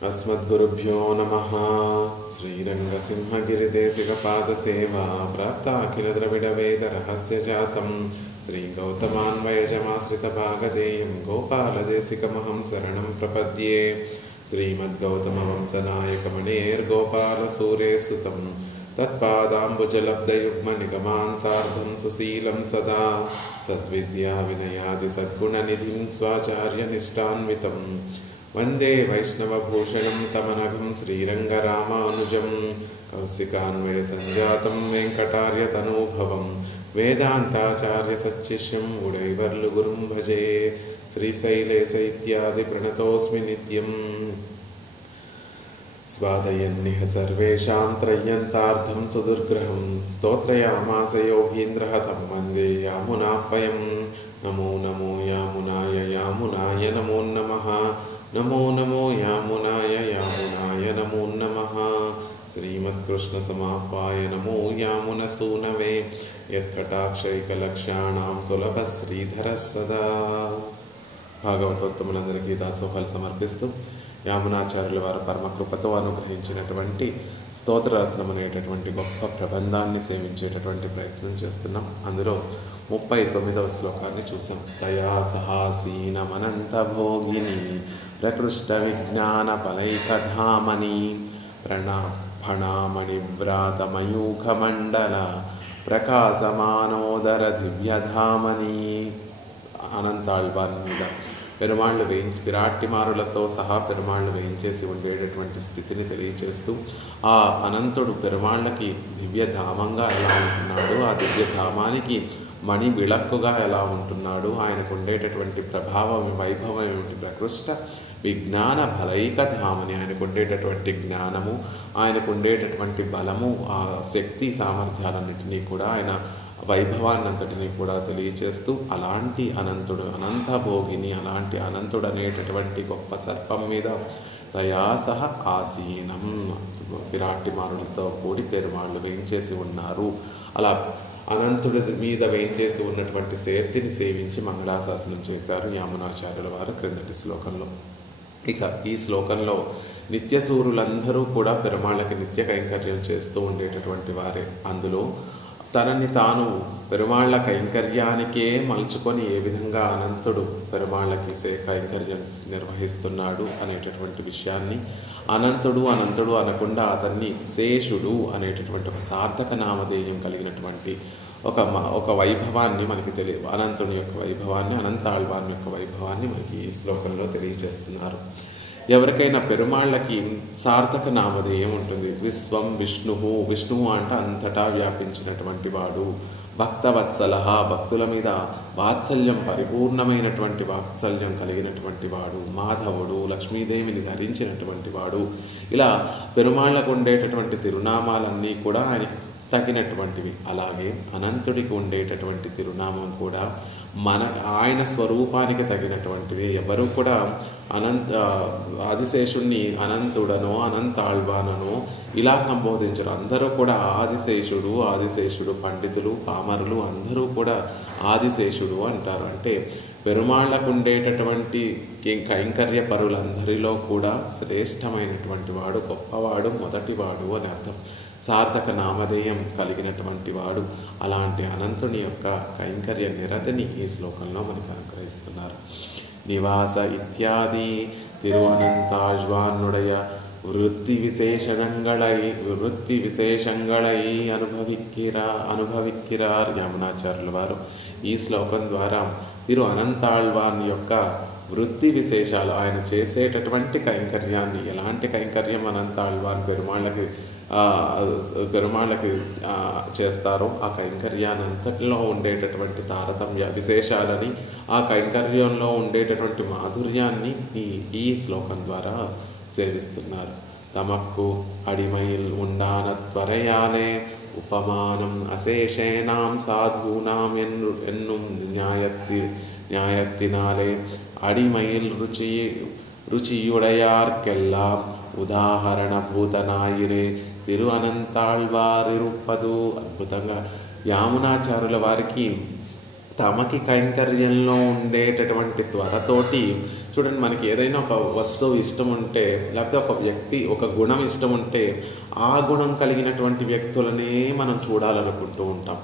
अस्मद्गुरुभ्यो नमः। श्रीरङ्गसिंहगिरिदेशिकपादसेवा प्राप्ताखिलद्रविडवेदरहस्यजातं श्रीगौतमान्वयजमाश्रितभागधेयं गोपालदेशिकमहं शरणं प्रपद्ये। श्रीमद्गौतमवंशनायकमणेर्गोपालसूरेसुतं तत्पादाम्बुजलब्धयुग्मनिगमान्तार्धं सुशीलं सदा सद्विद्याविनयादिसद्गुणनिधिं स्वाचार्यनिष्ठान्वितं वंदे वैष्णवभूषणं तमनघं श्रीरङ्गरामानुजं कौशिकान्वयसञ्जातं वेङ्कटार्यतनूभवं वेदान्ताचार्यसच्शिष्यम् उडैवर्लुगुरुं भजे। श्रीशैलेश इत्यादि प्रणतोऽस्मि नित्यम्। स्वादयन्निह सर्वेषां त्रय्यन्तार्धं सुदुर्ग्रहं स्तोत्रयामास योगीन्द्रः तं वन्दे यामुनाह्वयं। नमो नमो यामुनाय यामुनाय नमो नमः। नमो नमो यामुनाय यामुनाय नमो नमः। श्रीमत्कृष्णसमापाय नमो यामुनसूनवे यत्कटाक्षैकलक्ष्याणां सुलभः श्रीधरः सदा। భాగవతోత్తములందరికీ దాసోహాలు సమర్పిస్తూ యామునాచార్యుల వారు పరమకృపతో అనుగ్రహించినటువంటి స్తోత్రరత్నం అనేటటువంటి గొప్ప ప్రబంధాన్ని సేవించేటటువంటి ప్రయత్నం చేస్తున్నాం. అందులో 39వ శ్లోకాన్ని చూసాం. తయా సహాసీనమనంత భోగిని ప్రకృష్ట విజ్ఞాన ఫలైకధామని ప్రణామణి వ్రాతమయూఖ మండల ప్రకాశమానోదర దివ్యధామని. అనంతాళ్వాన్ మీద పెరుమాళ్ళు విరాట్టిమారులతో సహా పెరుమాళ్ళు వేయించేసి ఉండేటటువంటి స్థితిని తెలియచేస్తూ ఆ అనంతుడు పెరుమాళ్ళకి దివ్యధామంగా ఎలా ఉంటున్నాడు, ఆ దివ్యధామానికి మణి విళక్కుగా ఎలా ఉంటున్నాడు, ఆయనకు ఉండేటటువంటి ప్రభావం వైభవం ఏమిటి, ప్రకృష్ట విజ్ఞాన ఫలైకధామని, ఆయనకు ఉండేటటువంటి జ్ఞానము, ఆయనకు ఉండేటటువంటి బలము, ఆ శక్తి సామర్థ్యాలన్నింటినీ కూడా ఆయన వైభవాన్నంతటిని కూడా తెలియచేస్తూ అలాంటి అనంతుడు అనంత భోగిని, అలాంటి అనంతుడు అనేటటువంటి గొప్ప సర్పం మీద తయాసహ ఆసీనం విరాట్టిమారులతో కూడి పెరుమాళ్ళు వేయించేసి ఉన్నారు. అలా అనంతుడి మీద వేయించేసి ఉన్నటువంటి శేర్తిని సేవించి మంగళాశాసనం చేశారు యామునాచార్యుల వారు క్రిందటి శ్లోకంలో. ఇక ఈ శ్లోకంలో నిత్యసూరులందరూ కూడా పెరుమాళ్ళకి నిత్య కైంకర్యం చేస్తూ ఉండేటటువంటి వారే. అందులో తనని తాను పెరుమాళ్ళ కైంకర్యానికే మలుచుకొని ఏ విధంగా అనంతుడు పెరుమాళ్ళకి కైంకర్యం నిర్వహిస్తున్నాడు అనేటటువంటి విషయాన్ని, అనంతుడు అనంతుడు అనకుండా అతన్ని శేషుడు అనేటటువంటి ఒక సార్థక నామధేయం కలిగినటువంటి ఒక వైభవాన్ని మనకి అనంతుని యొక్క వైభవాన్ని, అనంతాళ్వాన్ యొక్క వైభవాన్ని మనకి ఈ శ్లోకంలో తెలియజేస్తున్నారు. ఎవరికైనా పెరుమాళ్ళకి సార్థక నామధేయం ఉంటుంది. విశ్వం విష్ణువు, విష్ణువు అంటే అంతటా వ్యాపించినటువంటి వాడు. భక్తవత్సల, భక్తుల మీద వాత్సల్యం పరిపూర్ణమైనటువంటి వాత్సల్యం కలిగినటువంటి వాడు. మాధవుడు, లక్ష్మీదేవిని ధరించినటువంటి వాడు. ఇలా పెరుమాళ్ళకు ఉండేటటువంటి తిరునామాలన్నీ కూడా ఆయనకి తగినటువంటివి. అలాగే అనంతుడికి ఉండేటటువంటి తిరునామం కూడా ఆయన స్వరూపానికి తగినటువంటివి. ఎవరు కూడా ఆదిశేషుణ్ణి అనంతుడనో అనంతాళ్వాననో ఇలా సంబోధించరు. అందరూ కూడా ఆదిశేషుడు ఆదిశేషుడు, పండితులు పామరులు అందరూ కూడా ఆదిశేషుడు అంటారు. అంటే పెరుమాళ్లకు ఉండేటటువంటి కైంకర్య పరులందరిలో కూడా శ్రేష్టమైనటువంటి వాడు, గొప్పవాడు, మొదటివాడు అని అర్థం. సార్థక నామధేయం కలిగినటువంటి వాడు. అలాంటి అనంతుని యొక్క కైంకర్య నిరతిని ఈ శ్లోకంలో మనకు అనుగ్రహిస్తున్నారు. నివాస ఇత్యాది తిరువనంతాళ్వానుడయ వృత్తి విశేషంగళై అనుభవిక్కిరార్ యామునాచార్యుల వారు ఈ శ్లోకం ద్వారా తిరు అనంతాళ్వాన్ యొక్క వృత్తి విశేషాలు, ఆయన చేసేటటువంటి కైంకర్యాన్ని, ఎలాంటి కైంకర్యం అనంతాళ్వాన్ పెరుమాళ్ళకి చేస్తారో ఆ కైంకర్యాన్ని అంతటిలో ఉండేటటువంటి తారతమ్య విశేషాలని, ఆ కైంకర్యంలో ఉండేటటువంటి మాధుర్యాన్ని ఈ శ్లోకం ద్వారా సేవిస్తున్నారు. తమక్కు అడిమయిల్ ఉండాన త్వరయాలే ఉపమానం అశేషేణాం సాధూనాం ఎన్నుం న్యాయత్తినాలే అడిమయిల్ రుచియుడయార్కెల్లాం ఉదాహరణ భూతనాయిరే తిరు అనంతాళ్వారిరుప్పదు. అద్భుతంగా యామునాచార్యుల వారికి తమకి కైంకర్యంలో ఉండేటటువంటి త్వరతోటి చూడండి, మనకి ఏదైనా ఒక వస్తువు ఇష్టం ఉంటే, లేకపోతే ఒక వ్యక్తి ఒక గుణం ఇష్టం ఉంటే, ఆ గుణం కలిగినటువంటి వ్యక్తులనే మనం చూడాలనుకుంటూ ఉంటాం.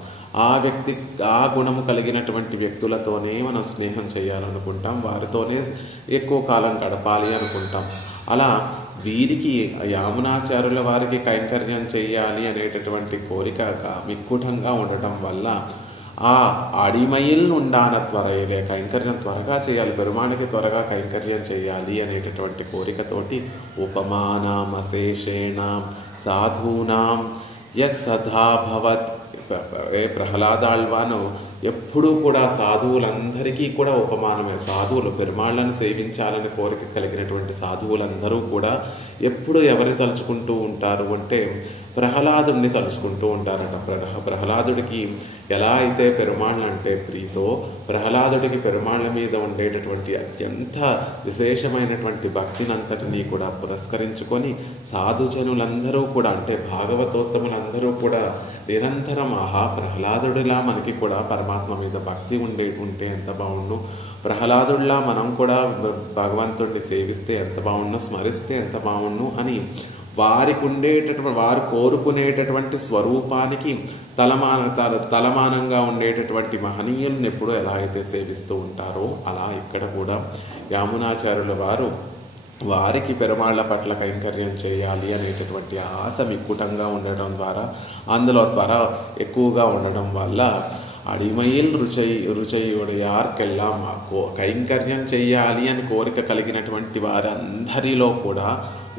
ఆ గుణము కలిగినటువంటి వ్యక్తులతోనే మనం స్నేహం చేయాలనుకుంటాం, వారితోనే ఎక్కువ కాలం గడపాలి అనుకుంటాం. అలా వీరికి యామునాచార్యుల వారికి కైంకర్యం చేయాలి అనేటటువంటి కోరిక మిక్కుటంగా ఉండటం వల్ల ఆ అడిమయిల్ ఉండాన త్వరయలే, కైంకర్యం త్వరగా చేయాలి, పెరుమాణికి త్వరగా కైంకర్యం చేయాలి అనేటటువంటి కోరికతోటి ఉపమానాం అశేషేణాం సాధూనాం యస్ సదాభవత్. ప్రహ్లాదాళ్వాను ఎప్పుడూ కూడా సాధువులందరికీ కూడా ఉపమానమే. సాధువులు పెరుమాళ్ళని సేవించాలని కోరిక కలిగినటువంటి సాధువులందరూ కూడా ఎప్పుడు ఎవరిని తలుచుకుంటూ ఉంటారు అంటే ప్రహ్లాదుడిని తలుచుకుంటూ ఉంటారట. ప్రహ్లాదుడికి ఎలా అయితే పెరుమాళ్ళంటే ప్రీతో, ప్రహ్లాదుడికి పెరుమాళ్ళ మీద ఉండేటటువంటి అత్యంత విశేషమైనటువంటి భక్తినంతటినీ కూడా పురస్కరించుకొని సాధుజనులందరూ కూడా, అంటే భాగవతోత్తములందరూ కూడా నిరంతరం ప్రహ్లాదుడిలా మనకి కూడా పరమాత్మ మీద భక్తి ఉంటే ఎంత బాగుండు, ప్రహ్లాదుడిలా మనం కూడా భగవంతుడిని సేవిస్తే ఎంత బాగుండు, స్మరిస్తే ఎంత బాగుండు అని వారు కోరుకునేటటువంటి స్వరూపానికి తలమానంగా ఉండేటటువంటి మహనీయులను ఎప్పుడూ ఎలా అయితే సేవిస్తూ ఉంటారో, అలా ఇక్కడ కూడా యామునాచార్యుల వారు వారికి పెరుమాళ్ళ పట్ల కైంకర్యం చేయాలి అనేటటువంటి ఆశ మిక్కుటంగా ఉండడం ద్వారా, అందులో త్వర ఎక్కువగా ఉండడం వల్ల అడిమయిల్ రుచయుడయార్కెల్లాం, కైంకర్యం చేయాలి అని కోరిక కలిగినటువంటి వారందరిలో కూడా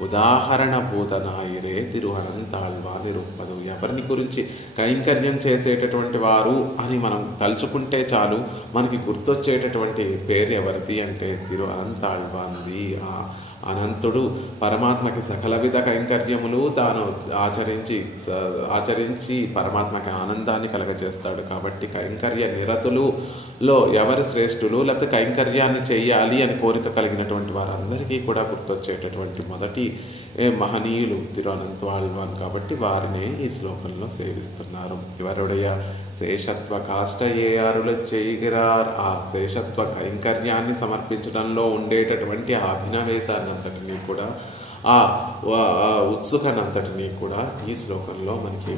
ఉదాహరణ భూతనాయిరే తిరువనంతాళ్వాని రూపదు. ఎవరిని గురించి కైంకర్యం చేసేటటువంటి వారు అని మనం తలుచుకుంటే చాలు, మనకి గుర్తొచ్చేటటువంటి పేరు ఎవరిది అంటే తిరువనంతాళ్వాంది. అనంతుడు పరమాత్మకి సకల విధ కైంకర్యములు తాను ఆచరించి పరమాత్మకి ఆనందాన్ని కలగజేస్తాడు. కాబట్టి కైంకర్య నిరతులలో ఎవరు శ్రేష్ఠులు, లేకపోతే కైంకర్యాన్ని చేయాలి అని కోరిక కలిగినటువంటి వారందరికీ కూడా గుర్తొచ్చేటటువంటి మొదటి మహనీయులు తిరువనంతాళ్వాన్. కాబట్టి వారినే ఈ శ్లోకంలో సేవిస్తున్నారు. ఇవరుடைய శేషత్వ కాష్ట ఏ అరుల చేయిరార్, ఆ శేషత్వ కైంకర్యాన్ని సమర్పించడంలో ఉండేటటువంటి ఆ అభినవేశాన్నంతటినీ కూడా, ఆ ఉత్సుకనంతటినీ కూడా ఈ శ్లోకంలో మనకి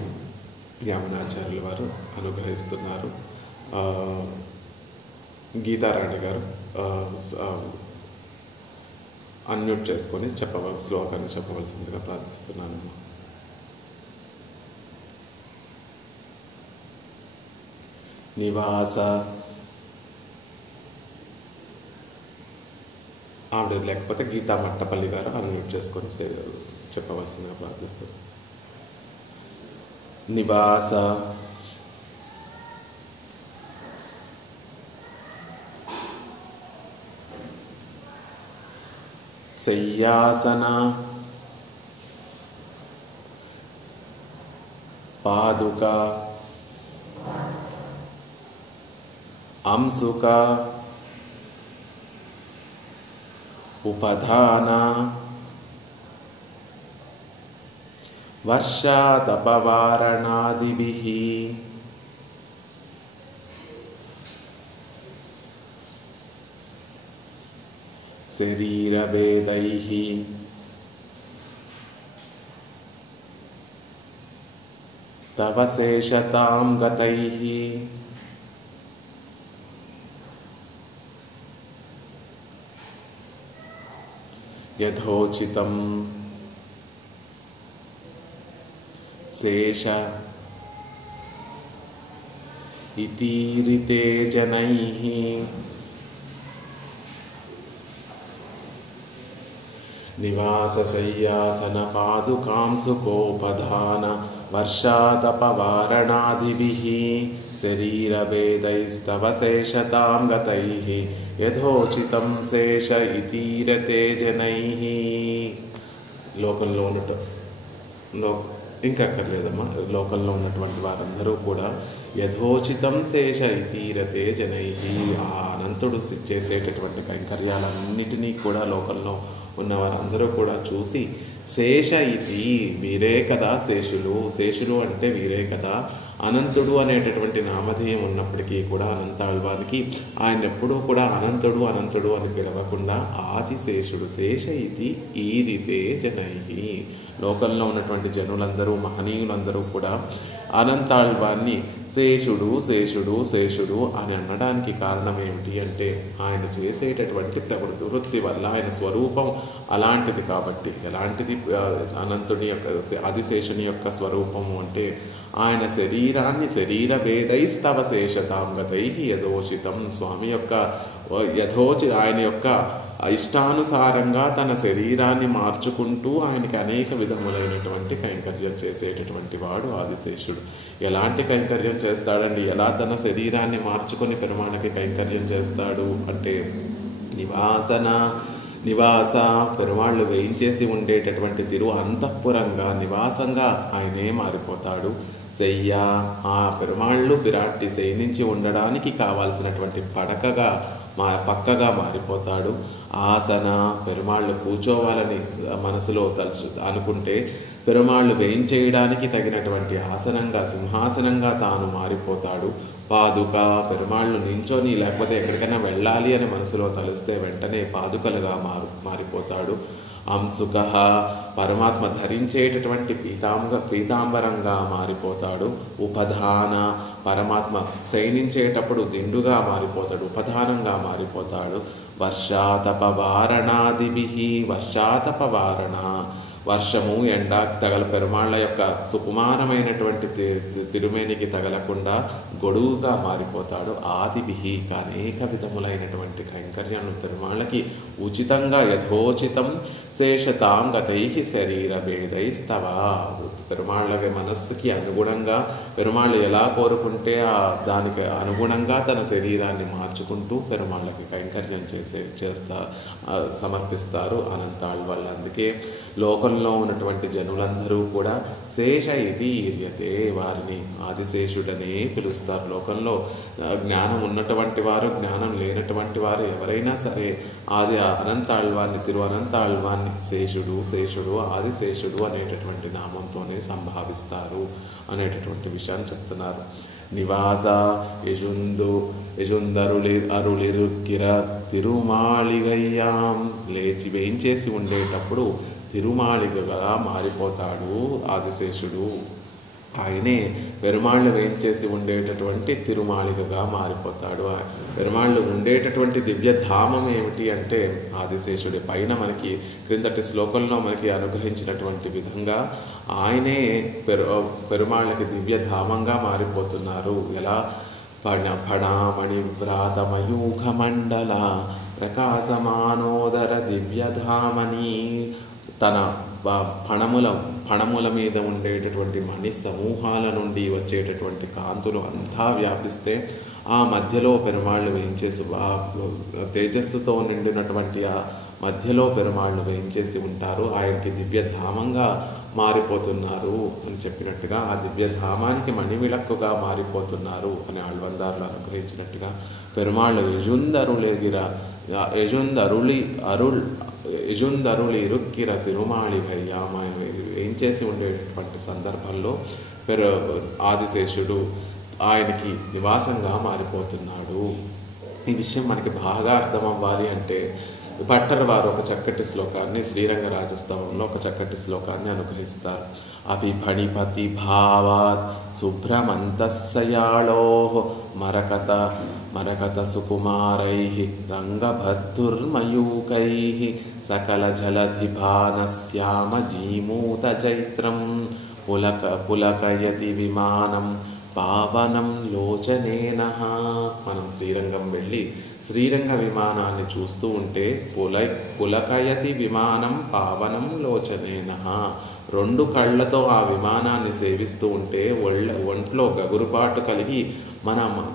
యామునాచార్యుల వారు అనుగ్రహిస్తున్నారు. గీతారాణి గారు అన్మ్యూట్ చేసుకొని శ్లోకాన్ని చెప్పవలసిందిగా ప్రార్థిస్తున్నాను. నివాస ఆవిడ లేకపోతే గీతా మట్టపల్లి గారు అన్మ్యూట్ చేసుకొని చెప్పవలసిందిగా ప్రార్థిస్తారు. నివాస శయ్యాసన పాదుక అంసుక ఉపధాన వర్షాదపవారణాదిభిః శరీరభేదైః తవ శేషతాం గతైః యథోచితం శేష ఇతీరితే జనైః నివాసశయ్యాసన పాదుకాంసుకోపధాన వర్షాదపవారణాదిభిః శరీరభేదైస్తవ శేషతాం గతైః యథోచితం శేష ఇతీరతే జనైః. లోకంలో ఇంకా అక్కర్లేదమ్మా. లోకంలో ఉన్నటువంటి వారందరూ కూడా యథోచితం శేష ఇతీరతే జనైః, ఆ అనంతుడు చేసేటటువంటి కైంకర్యాలన్నిటినీ కూడా లోకంలో ఉన్న వారందరూ కూడా చూసి శేష ఇతి, వీరే కదా శేషులు, శేషులు అంటే వీరే కదా అనంతుడు అనేటటువంటి నామధేయం ఉన్నప్పటికీ కూడా అనంతాళ్వానికి ఆయన ఎప్పుడూ కూడా అనంతుడు అనంతుడు అని పిలవకుండా ఆదిశేషుడు శేష ఇది ఈరితే జనై, లోకంలో ఉన్నటువంటి జనులందరూ మహనీయులందరూ కూడా అనంతాళ్వాన్ని శేషుడు శేషుడు శేషుడు అని అనడానికి కారణం ఏమిటి అంటే ఆయన చేసేటటువంటి ప్రవృత్తి వల్ల ఆయన స్వరూపం అలాంటిది కాబట్టి. ఎలాంటిది అనంతుని యొక్క ఆదిశేషుని యొక్క స్వరూపము అంటే ఆయన శరీరాన్ని శరీర భేదైస్తవ శేషతాంగతై యథోచితం, స్వామి యొక్క ఆయన యొక్క ఇష్టానుసారంగా తన శరీరాన్ని మార్చుకుంటూ ఆయనకి అనేక విధములైనటువంటి కైంకర్యం చేసేటటువంటి వాడు ఆదిశేషుడు. ఎలాంటి కైంకర్యం చేస్తాడండి? ఎలా తన శరీరాన్ని మార్చుకొని పెరుమాళకి కైంకర్యం చేస్తాడు అంటే నివాస పెరుమాళ్ళు వేయించేసి ఉండేటటువంటి అంతఃపురంగా నివాసంగా ఆయనే మారిపోతాడు. శయ్య ఆ పెరుమాళ్ళు పిరాట్టి శయనించి ఉండడానికి కావాల్సినటువంటి పక్కగా మారిపోతాడు. ఆసన పెరుమాళ్ళు కూర్చోవాలని మనసులో అనుకుంటే పెరుమాళ్ళు వేయించేయడానికి తగినటువంటి ఆసనంగా సింహాసనంగా తాను మారిపోతాడు. పాదుక పెరుమాళ్ళు నించొని లేకపోతే ఎక్కడికైనా వెళ్ళాలి అని మనసులో తలుస్తే వెంటనే పాదుకలుగా మారిపోతాడు. అంశుక పరమాత్మ ధరించేటటువంటి పీతాంబరంగా మారిపోతాడు. ఉపధాన పరమాత్మ శయనించేటప్పుడు దిండుగా మారిపోతాడు, ఉపధానంగా మారిపోతాడు. వర్షాతపవారణ వర్షము ఎండ పెరుమాళ్ళ యొక్క సుకుమారమైనటువంటి తిరుమేనికి తగలకుండా గొడుగుగా మారిపోతాడు. ఆదిభిహి అనేక విధములైనటువంటి కైంకర్యాలను పెరుమాళ్ళకి ఉచితంగా యథోచితం శేషతాం గతై శరీర భేదైస్తవ, పెరుమాళ్ళ మనస్సుకి అనుగుణంగా పెరుమాళ్ళు ఎలా కోరుకుంటే దానికి అనుగుణంగా తన శరీరాన్ని మార్చుకుంటూ పెరుమాళ్ళకి కైంకర్యం సమర్పిస్తారు అనంతాళ్వాళ్ళు. అందుకే లోకంలో ఉన్నటువంటి జనులందరూ కూడా శేష ఇది ఈర్యతే, వారిని ఆదిశేషుడనే పిలుస్తారు. లోకంలో జ్ఞానం ఉన్నటువంటి వారు జ్ఞానం లేనటువంటి వారు ఎవరైనా సరే అనంతాళ్వాన్ని అనంతాళ్వాన్ని శేషుడు శేషుడు ఆదిశేషుడు అనేటటువంటి నామంతోనే సంభావిస్తారు అనేటటువంటి విషయాన్ని చెప్తున్నారు. నివాస అరుళిరుక్కిర తిరుమాళిగయ్యాం, లేచి వేయించేసి ఉండేటప్పుడు తిరుమాళిగగా మారిపోతాడు ఆదిశేషుడు. ఆయనే పెరుమాళ్ళు వేయించేసి ఉండేటటువంటి తిరుమాళిగగా మారిపోతాడు. పెరుమాళ్ళు ఉండేటటువంటి దివ్యధామం ఏమిటి అంటే ఆదిశేషుడి పైన మనకి క్రిందటి శ్లోకంలో మనకి అనుగ్రహించినటువంటి విధంగా ఆయనే పెరుమాళ్ళకి దివ్యధామంగా మారిపోతున్నారు. ఎలా ఫణామణి వ్రాతమయూఖ మండల ప్రకాశమానోదర దివ్యధామని, తన ఫణముల మీద ఉండేటటువంటి మణి సమూహాల నుండి వచ్చేటటువంటి కాంతులు అంతా వ్యాపిస్తే ఆ మధ్యలో పెరుమాళ్ళు వేయించేసి తేజస్సుతో నిండినటువంటి ఆ మధ్యలో పెరుమాళ్ళు వేయించేసి ఉంటారు. ఆయనకి దివ్యధామంగా మారిపోతున్నారు అని చెప్పినట్టుగా ఆ దివ్యధామానికి మణివిళక్కుగా మారిపోతున్నారు అని ఆళ్వందారులు అనుగ్రహించినట్టుగా పెరుమాళ్ళు యజుందరుళి ఇరుక్కిర తిరుమాళిగయ్యాం, ఆయన వేయించేసి ఉండేటువంటి సందర్భంలో ఆదిశేషుడు ఆయనకి నివాసంగా మారిపోతున్నాడు. ఈ విషయం మనకి బాగా అర్థం అవ్వాలి అంటే భట్టర్ వారు ఒక చక్కటి శ్లోకాన్ని శ్రీరంగ రాజస్తవంలో ఒక చక్కటి శ్లోకాన్ని అనుగ్రహిస్తారు. అభిఫణిపతి భావాత్ శుభ్రమంతస్సయాళో మరకత సుకుమారైః రంగభర్తుర్మయూకైః సకల జలధిపానశ్యామ జీమూత చైత్రం పులకయతి విమానం పావనం లోచనేన. మనం శ్రీరంగం వెళ్ళి శ్రీరంగ విమానాన్ని చూస్తూ ఉంటే పులకయతి విమానం పావనం లోచనేన, రెండు కళ్ళతో ఆ విమానాన్ని సేవిస్తూ ఉంటే ఒంట్లో గగురుపాటు కలిగి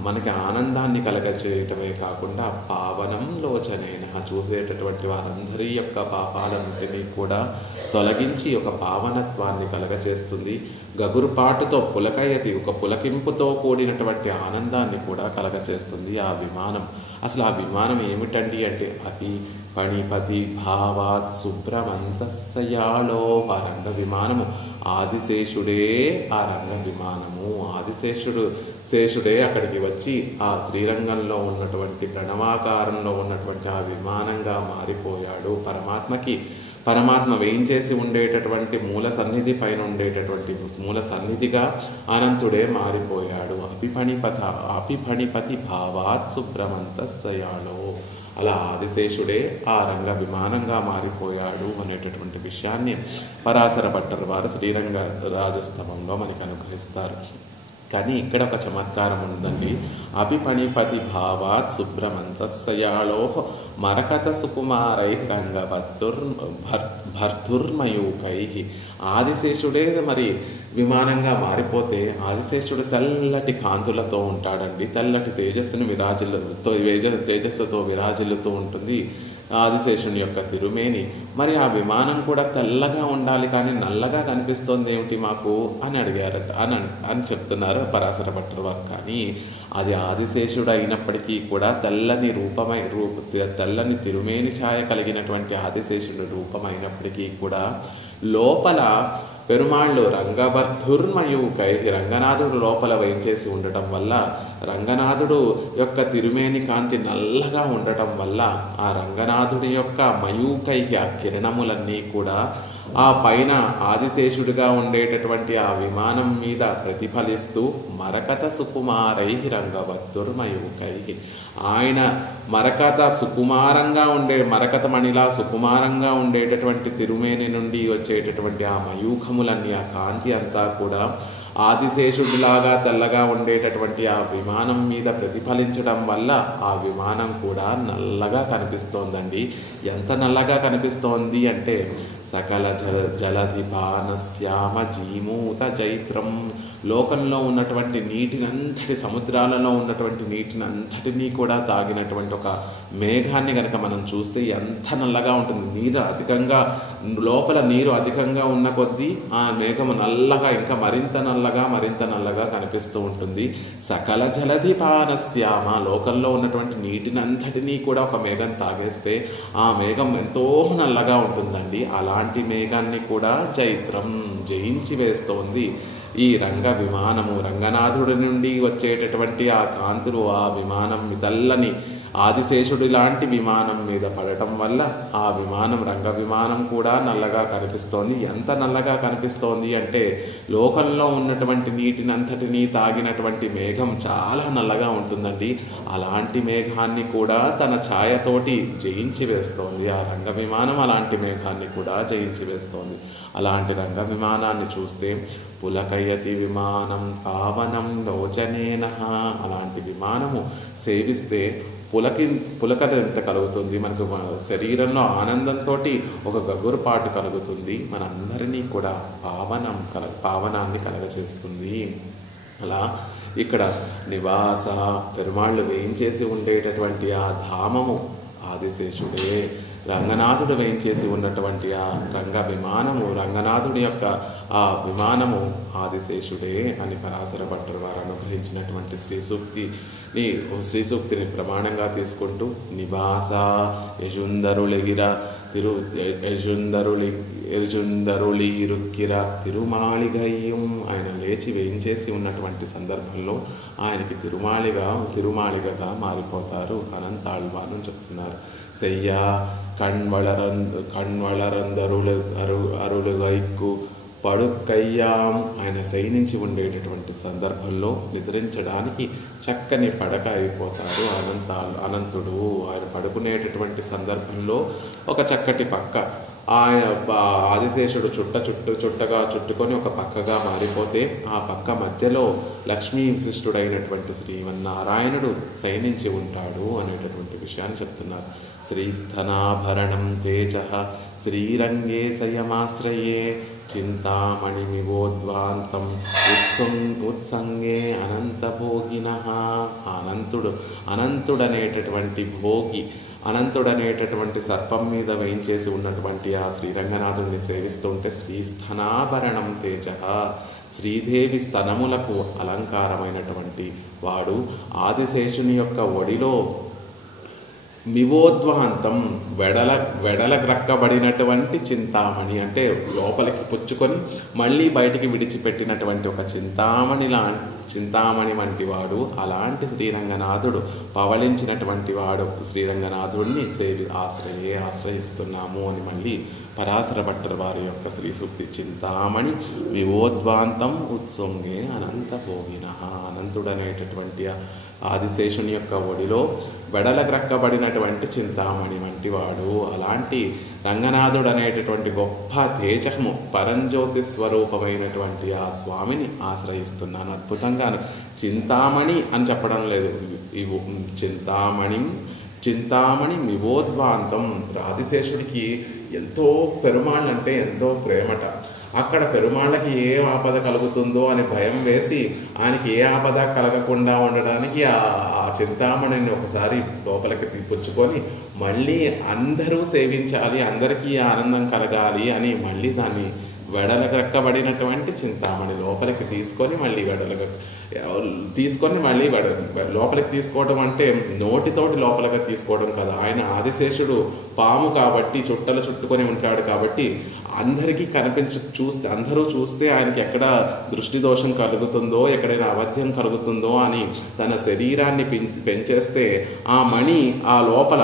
మనకి ఆనందాన్ని కలగచేయటమే కాకుండా పావనం లోచనేన, చూసేటటువంటి వారందరి యొక్క పాపాలన్నింటినీ కూడా తొలగించి ఒక పావనత్వాన్ని కలగచేస్తుంది. గగురుపాటుతో పులకయతి, ఒక పులకింపుతో కూడినటువంటి ఆనందాన్ని కూడా కలగచేస్తుంది ఆ విమానం. అసలు ఆ విమానం ఏమిటండి అంటే పణిపతి భావాత్ సుబ్రమంతస్సయాళో. ఆ రంగ విమానము ఆదిశేషుడే. ఆ రంగ విమానము శేషుడే అక్కడికి వచ్చి ఆ శ్రీరంగంలో ఉన్నటువంటి ప్రణవాకారంలో ఉన్నటువంటి ఆ విమానంగా మారిపోయాడు. పరమాత్మ వేయించేసి ఉండేటటువంటి మూల సన్నిధి పైన ఉండేటటువంటి మూల సన్నిధిగా అనంతుడే మారిపోయాడు. అపిఫణిపతి భావాత్ సుబ్రమంతస్సయాళో. అలా ఆదిశేషుడే ఆ రంగ విమానంగా మారిపోయాడు అనేటటువంటి విషయాన్ని పరాశర భట్టర్ వారు శ్రీరంగ రాజస్తవంలో మనకి అనుగ్రహిస్తారు. కానీ ఇక్కడ ఒక చమత్కారం ఉందండి. అపిఫణిపతి భావాత్ సుబ్రమంతస్సయాళో మరకత సుకుమారై రంగభర్తుర్మయూకై. ఆదిశేషుడే మరి విమానంగా మారిపోతే ఆదిశేషుడు తెల్లటి కాంతులతో ఉంటాడండి. తెల్లటి తేజస్సుతో విరాజిల్లుతూ ఉంటుంది ఆదిశేషుని యొక్క తిరుమేని. మరి ఆ విమానం కూడా తెల్లగా ఉండాలి, కానీ నల్లగా కనిపిస్తోంది ఏమిటి మాకు అని అడిగారట అని చెప్తున్నారు పరాశర భట్టర్ వారు. కానీ అది ఆదిశేషుడు అయినప్పటికీ కూడా తెల్లని తెల్లని తిరుమేని ఛాయ కలిగినటువంటి ఆదిశేషుడు రూపమైనప్పటికీ కూడా లోపల పెరుమాళ్ళు రంగభర్తుర్మయూకై, రంగనాథుడు లోపల వేయించేసి ఉండటం వల్ల, రంగనాథుడు యొక్క తిరుమేని కాంతి నల్లగా ఉండటం వల్ల ఆ రంగనాథుడి యొక్క మయూకై కిరణములన్నీ కూడా ఆ పైన ఆదిశేషుడిగా ఉండేటటువంటి ఆ విమానం మీద ప్రతిఫలిస్తూ మరకత సుకుమారై రంగభర్తుర్మయూకై, ఆయన మరకత మణిలా సుకుమారంగా ఉండేటటువంటి తిరుమేని నుండి వచ్చేటటువంటి ఆ మయూఖములన్నీ, ఆ కాంతి అంతా కూడా ఆదిశేషుడిలాగా తెల్లగా ఉండేటటువంటి ఆ విమానం మీద ప్రతిఫలించడం వల్ల ఆ విమానం కూడా నల్లగా కనిపిస్తోందండి. ఎంత నల్లగా కనిపిస్తోంది అంటే సకల జలధిపాన శ్యామ జీమూత చైత్రం. లోకంలో ఉన్నటువంటి నీటినంతటి, సముద్రాలలో ఉన్నటువంటి నీటినంతటినీ కూడా తాగినటువంటి ఒక మేఘాన్ని కనుక మనం చూస్తే ఎంత నల్లగా ఉంటుంది. లోపల నీరు అధికంగా ఉన్న కొద్దీ ఆ మేఘము నల్లగా, ఇంకా మరింత నల్లగా కనిపిస్తూ ఉంటుంది. సకల జలధిపాన శ్యామ, లోకంలో ఉన్నటువంటి నీటినంతటినీ కూడా ఒక మేఘం తాగేస్తే ఆ మేఘం ఎంతో నల్లగా ఉంటుందండి. అలాంటి మేఘాన్ని కూడా చైత్రం జయించి వేస్తోంది ఈ రంగ విమానము. రంగనాథుడి నుండి వచ్చేటటువంటి ఆ కాంతులు ఆ విమానం తెల్లని ఆదిశేషుడి లాంటి విమానం మీద పడటం వల్ల ఆ విమానం, రంగ విమానం కూడా నల్లగా కనిపిస్తోంది. ఎంత నల్లగా కనిపిస్తోంది అంటే లోకంలో ఉన్నటువంటి నీటినంతటినీ తాగినటువంటి మేఘం చాలా నల్లగా ఉంటుందండి. అలాంటి మేఘాన్ని కూడా తన ఛాయతోటి జయించి వేస్తోంది ఆ రంగ విమానం. అలాంటి మేఘాన్ని కూడా జయించి వేస్తోంది. అలాంటి రంగ విమానాన్ని చూస్తే పులకయతి విమానం పావనం లోచనేన. అలాంటి విమానము సేవిస్తే పులకత ఎంత కలుగుతుంది, మనకు శరీరంలో ఆనందంతో ఒక గగురుపాటు కలుగుతుంది, మనందరినీ కూడా పావనాన్ని కలగచేస్తుంది. అలా ఇక్కడ నివాస పెరుమాళ్ళు వేయించేసి ఉండేటటువంటి ఆ ధామము ఆదిశేషుడే. రంగనాథుడు వేయించేసి ఉన్నటువంటి ఆ రంగ విమానము, రంగనాథుడి యొక్క ఆ విమానము ఆదిశేషుడే అని పరాశర భట్టర్ వారు అనుగ్రహించినటువంటి శ్రీసూక్తిని ప్రమాణంగా తీసుకుంటూ నివాస యజుందరుళిగిర ఎరుజుందరుళిరుక్కిర తిరుమాళిగయ్యం. ఆయన లేచి వేయించేసి ఉన్నటువంటి సందర్భంలో ఆయనకి తిరుమాళిగగా మారిపోతారు అనంతాళ్వాను చెప్తున్నారు. సెయ్యా కణ్వళరందరులు అరులుగైక్కు పడుకయ్యాం. ఆయన శయనించి ఉండేటటువంటి సందర్భంలో నిద్రించడానికి చక్కని పడక అయిపోతారు అనంతుడు. ఆయన పడుకునేటటువంటి సందర్భంలో ఒక చక్కటి పక్క ఆయన ఆదిశేషుడు చుట్టగా చుట్టుకొని ఒక పక్కగా మారిపోతే ఆ పక్క మధ్యలో లక్ష్మీ విశిష్టుడైనటువంటి శ్రీమన్నారాయణుడు శయనించి ఉంటాడు అనేటటువంటి విషయాన్ని చెప్తున్నారు. శ్రీస్థనాభరణం తేజ శ్రీరంగే సయమాశ్రయే చింతామణిమివోద్వాంతం ఉత్సంగే అనంతభోగినః. అనంతుడనేటటువంటి భోగి, అనంతుడనేటటువంటి సర్పం మీద వేయించేసి ఉన్నటువంటి ఆ శ్రీరంగనాథుడిని సేవిస్తుంటే శ్రీస్థనాభరణం తేజ, శ్రీదేవి స్తనములకు అలంకారమైనటువంటి వాడు ఆదిశేషుని యొక్క ఒడిలో మివోద్వహంతం వెడలగ్రక్కబడినటువంటి చింతామణి, అంటే లోపలికి పుచ్చుకొని మళ్ళీ బయటికి విడిచిపెట్టినటువంటి ఒక చింతామణి వంటి వాడు, అలాంటి శ్రీరంగనాథుడు పవళించినటువంటి వాడు శ్రీరంగనాథుడిని ఆశ్రయిస్తున్నాము అని మళ్ళీ పరాశర భట్టర్ వారి యొక్క శ్రీ సూక్తి. చింతామణి వివోద్వాంతం ఉత్సంగే అనంత భోగిన. అనంతుడనేటటువంటి ఆదిశేషుని యొక్క ఒడిలో వెడలగ్రక్కబడినటువంటి చింతామణి వంటి వాడు, అలాంటి రంగనాథుడు అనేటటువంటి గొప్ప తేజము పరంజ్యోతి స్వరూపమైనటువంటి ఆ స్వామిని ఆశ్రయిస్తున్నాను. అద్భుతంగా చింతామణి అని చెప్పడం లేదు, చింతామణి మివోద్వాంతం. ఆదిశేషుడికి ఎంతో పెరుమాళ్ళంటే ఎంతో ప్రేమట. అక్కడ పెరుమాళ్ళకి ఏ ఆపద కలుగుతుందో అని భయం వేసి ఆయనకి ఏ ఆపద కలగకుండా ఉండడానికి ఆ చింతామణిని ఒకసారి లోపలికి పుచ్చుకొని మళ్ళీ అందరూ సేవించాలి, అందరికీ ఆనందం కలగాలి అని మళ్ళీ దాన్ని వెడలగక్కబడినటువంటి చింతామణి లోపలికి తీసుకొని మళ్ళీ లోపలికి తీసుకోవడం అంటే నోటితోటి లోపలికి తీసుకోవడం కదా. ఆయన ఆదిశేషుడు పాము కాబట్టి చుట్టలు చుట్టుకొని ఉంటాడు కాబట్టి అందరికీ అందరూ చూస్తే ఆయనకి ఎక్కడ దృష్టి దోషం కలుగుతుందో, ఎక్కడైనా అవధ్యం కలుగుతుందో అని తన శరీరాన్ని పెంచేస్తే ఆ మణి ఆ లోపల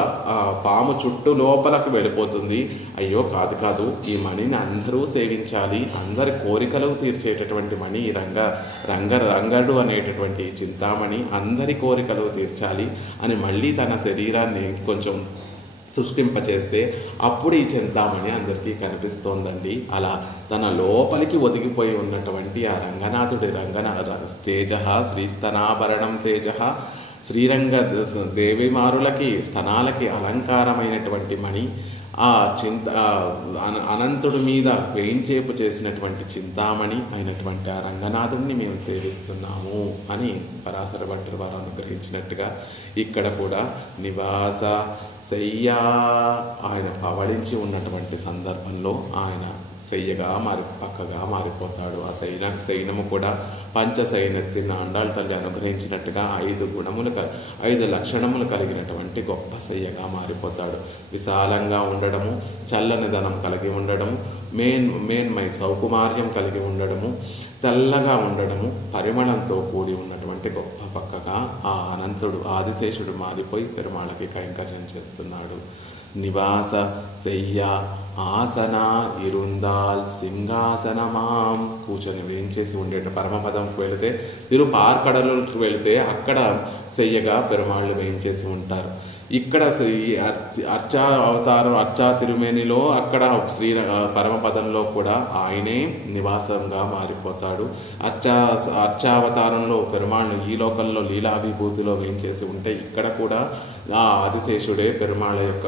పాము చుట్టూ లోపలకు వెళ్ళిపోతుంది. అయ్యో కాదు, ఈ మణిని అందరూ సేవించాలి, అందరి కోరికలు తీర్చేటటువంటి మణి రంగడు అనేటటువంటి చింతామణి అందరి కోరికలు తీర్చాలి అని మళ్ళీ తన శరీరాన్ని కొంచెం సృష్టింపచేస్తే అప్పుడు ఈ చింతామణి అందరికీ కనిపిస్తోందండి. అలా తన లోపలికి ఒదిగిపోయి ఉన్నటువంటి ఆ రంగనాథుడి తేజ శ్రీస్తనాభరణం తేజ, శ్రీరంగ దేవిమారులకి స్తనాలకి అలంకారమైనటువంటి మణి, ఆ అనంతుడి మీద వేయించేపు చేసినటువంటి చింతామణి అయినటువంటి ఆ రంగనాథుడిని మేము సేవిస్తున్నాము అని పరాశర భట్టర్ వారు అనుగ్రహించినట్టుగా ఇక్కడ కూడా నివాస శయ్య ఆయన పవళించి ఉన్నటువంటి సందర్భంలో ఆయన శయ్యగా పక్కగా మారిపోతాడు. ఆ శయనము కూడా పంచశయనెత్తిన అండాళ్ళ తల్లి అనుగ్రహించినట్టుగా 5 లక్షణములు కలిగినటువంటి గొప్ప శయ్యగా మారిపోతాడు. విశాలంగా ఉండడము, చల్లనిదనం కలిగి ఉండడము, మేన్మై సౌకుమార్యం కలిగి ఉండడము, తెల్లగా ఉండడము, పరిమళంతో కూడి ఉన్నటువంటి గొప్ప పక్కగా ఆ అనంతుడు ఆదిశేషుడు మారిపోయి పెరుమాళకి కైంకర్యం చేస్తున్నాడు. నివాస శయ్య ఆసన ఇరుందాల్ సింహాసనమాం, కూర్చొని వేయించేసి ఉండేట పరమపదంకు వెళితే పార్కడలకు వెళితే అక్కడ శయ్యగా పెరుమాళ్ళు వేయించేసి ఉంటారు. ఇక్కడ అర్చా తిరుమేనిలో అక్కడ పరమపదంలో కూడా ఆయనే నివాసంగా మారిపోతాడు. అర్చావతారంలో పెరుమాళ్ళు ఈ లోకంలో లీలాభిభూతిలో వేయించేసి ఉంటే ఇక్కడ కూడా ఆ ఆదిశేషుడే పెరుమాళ్ళ యొక్క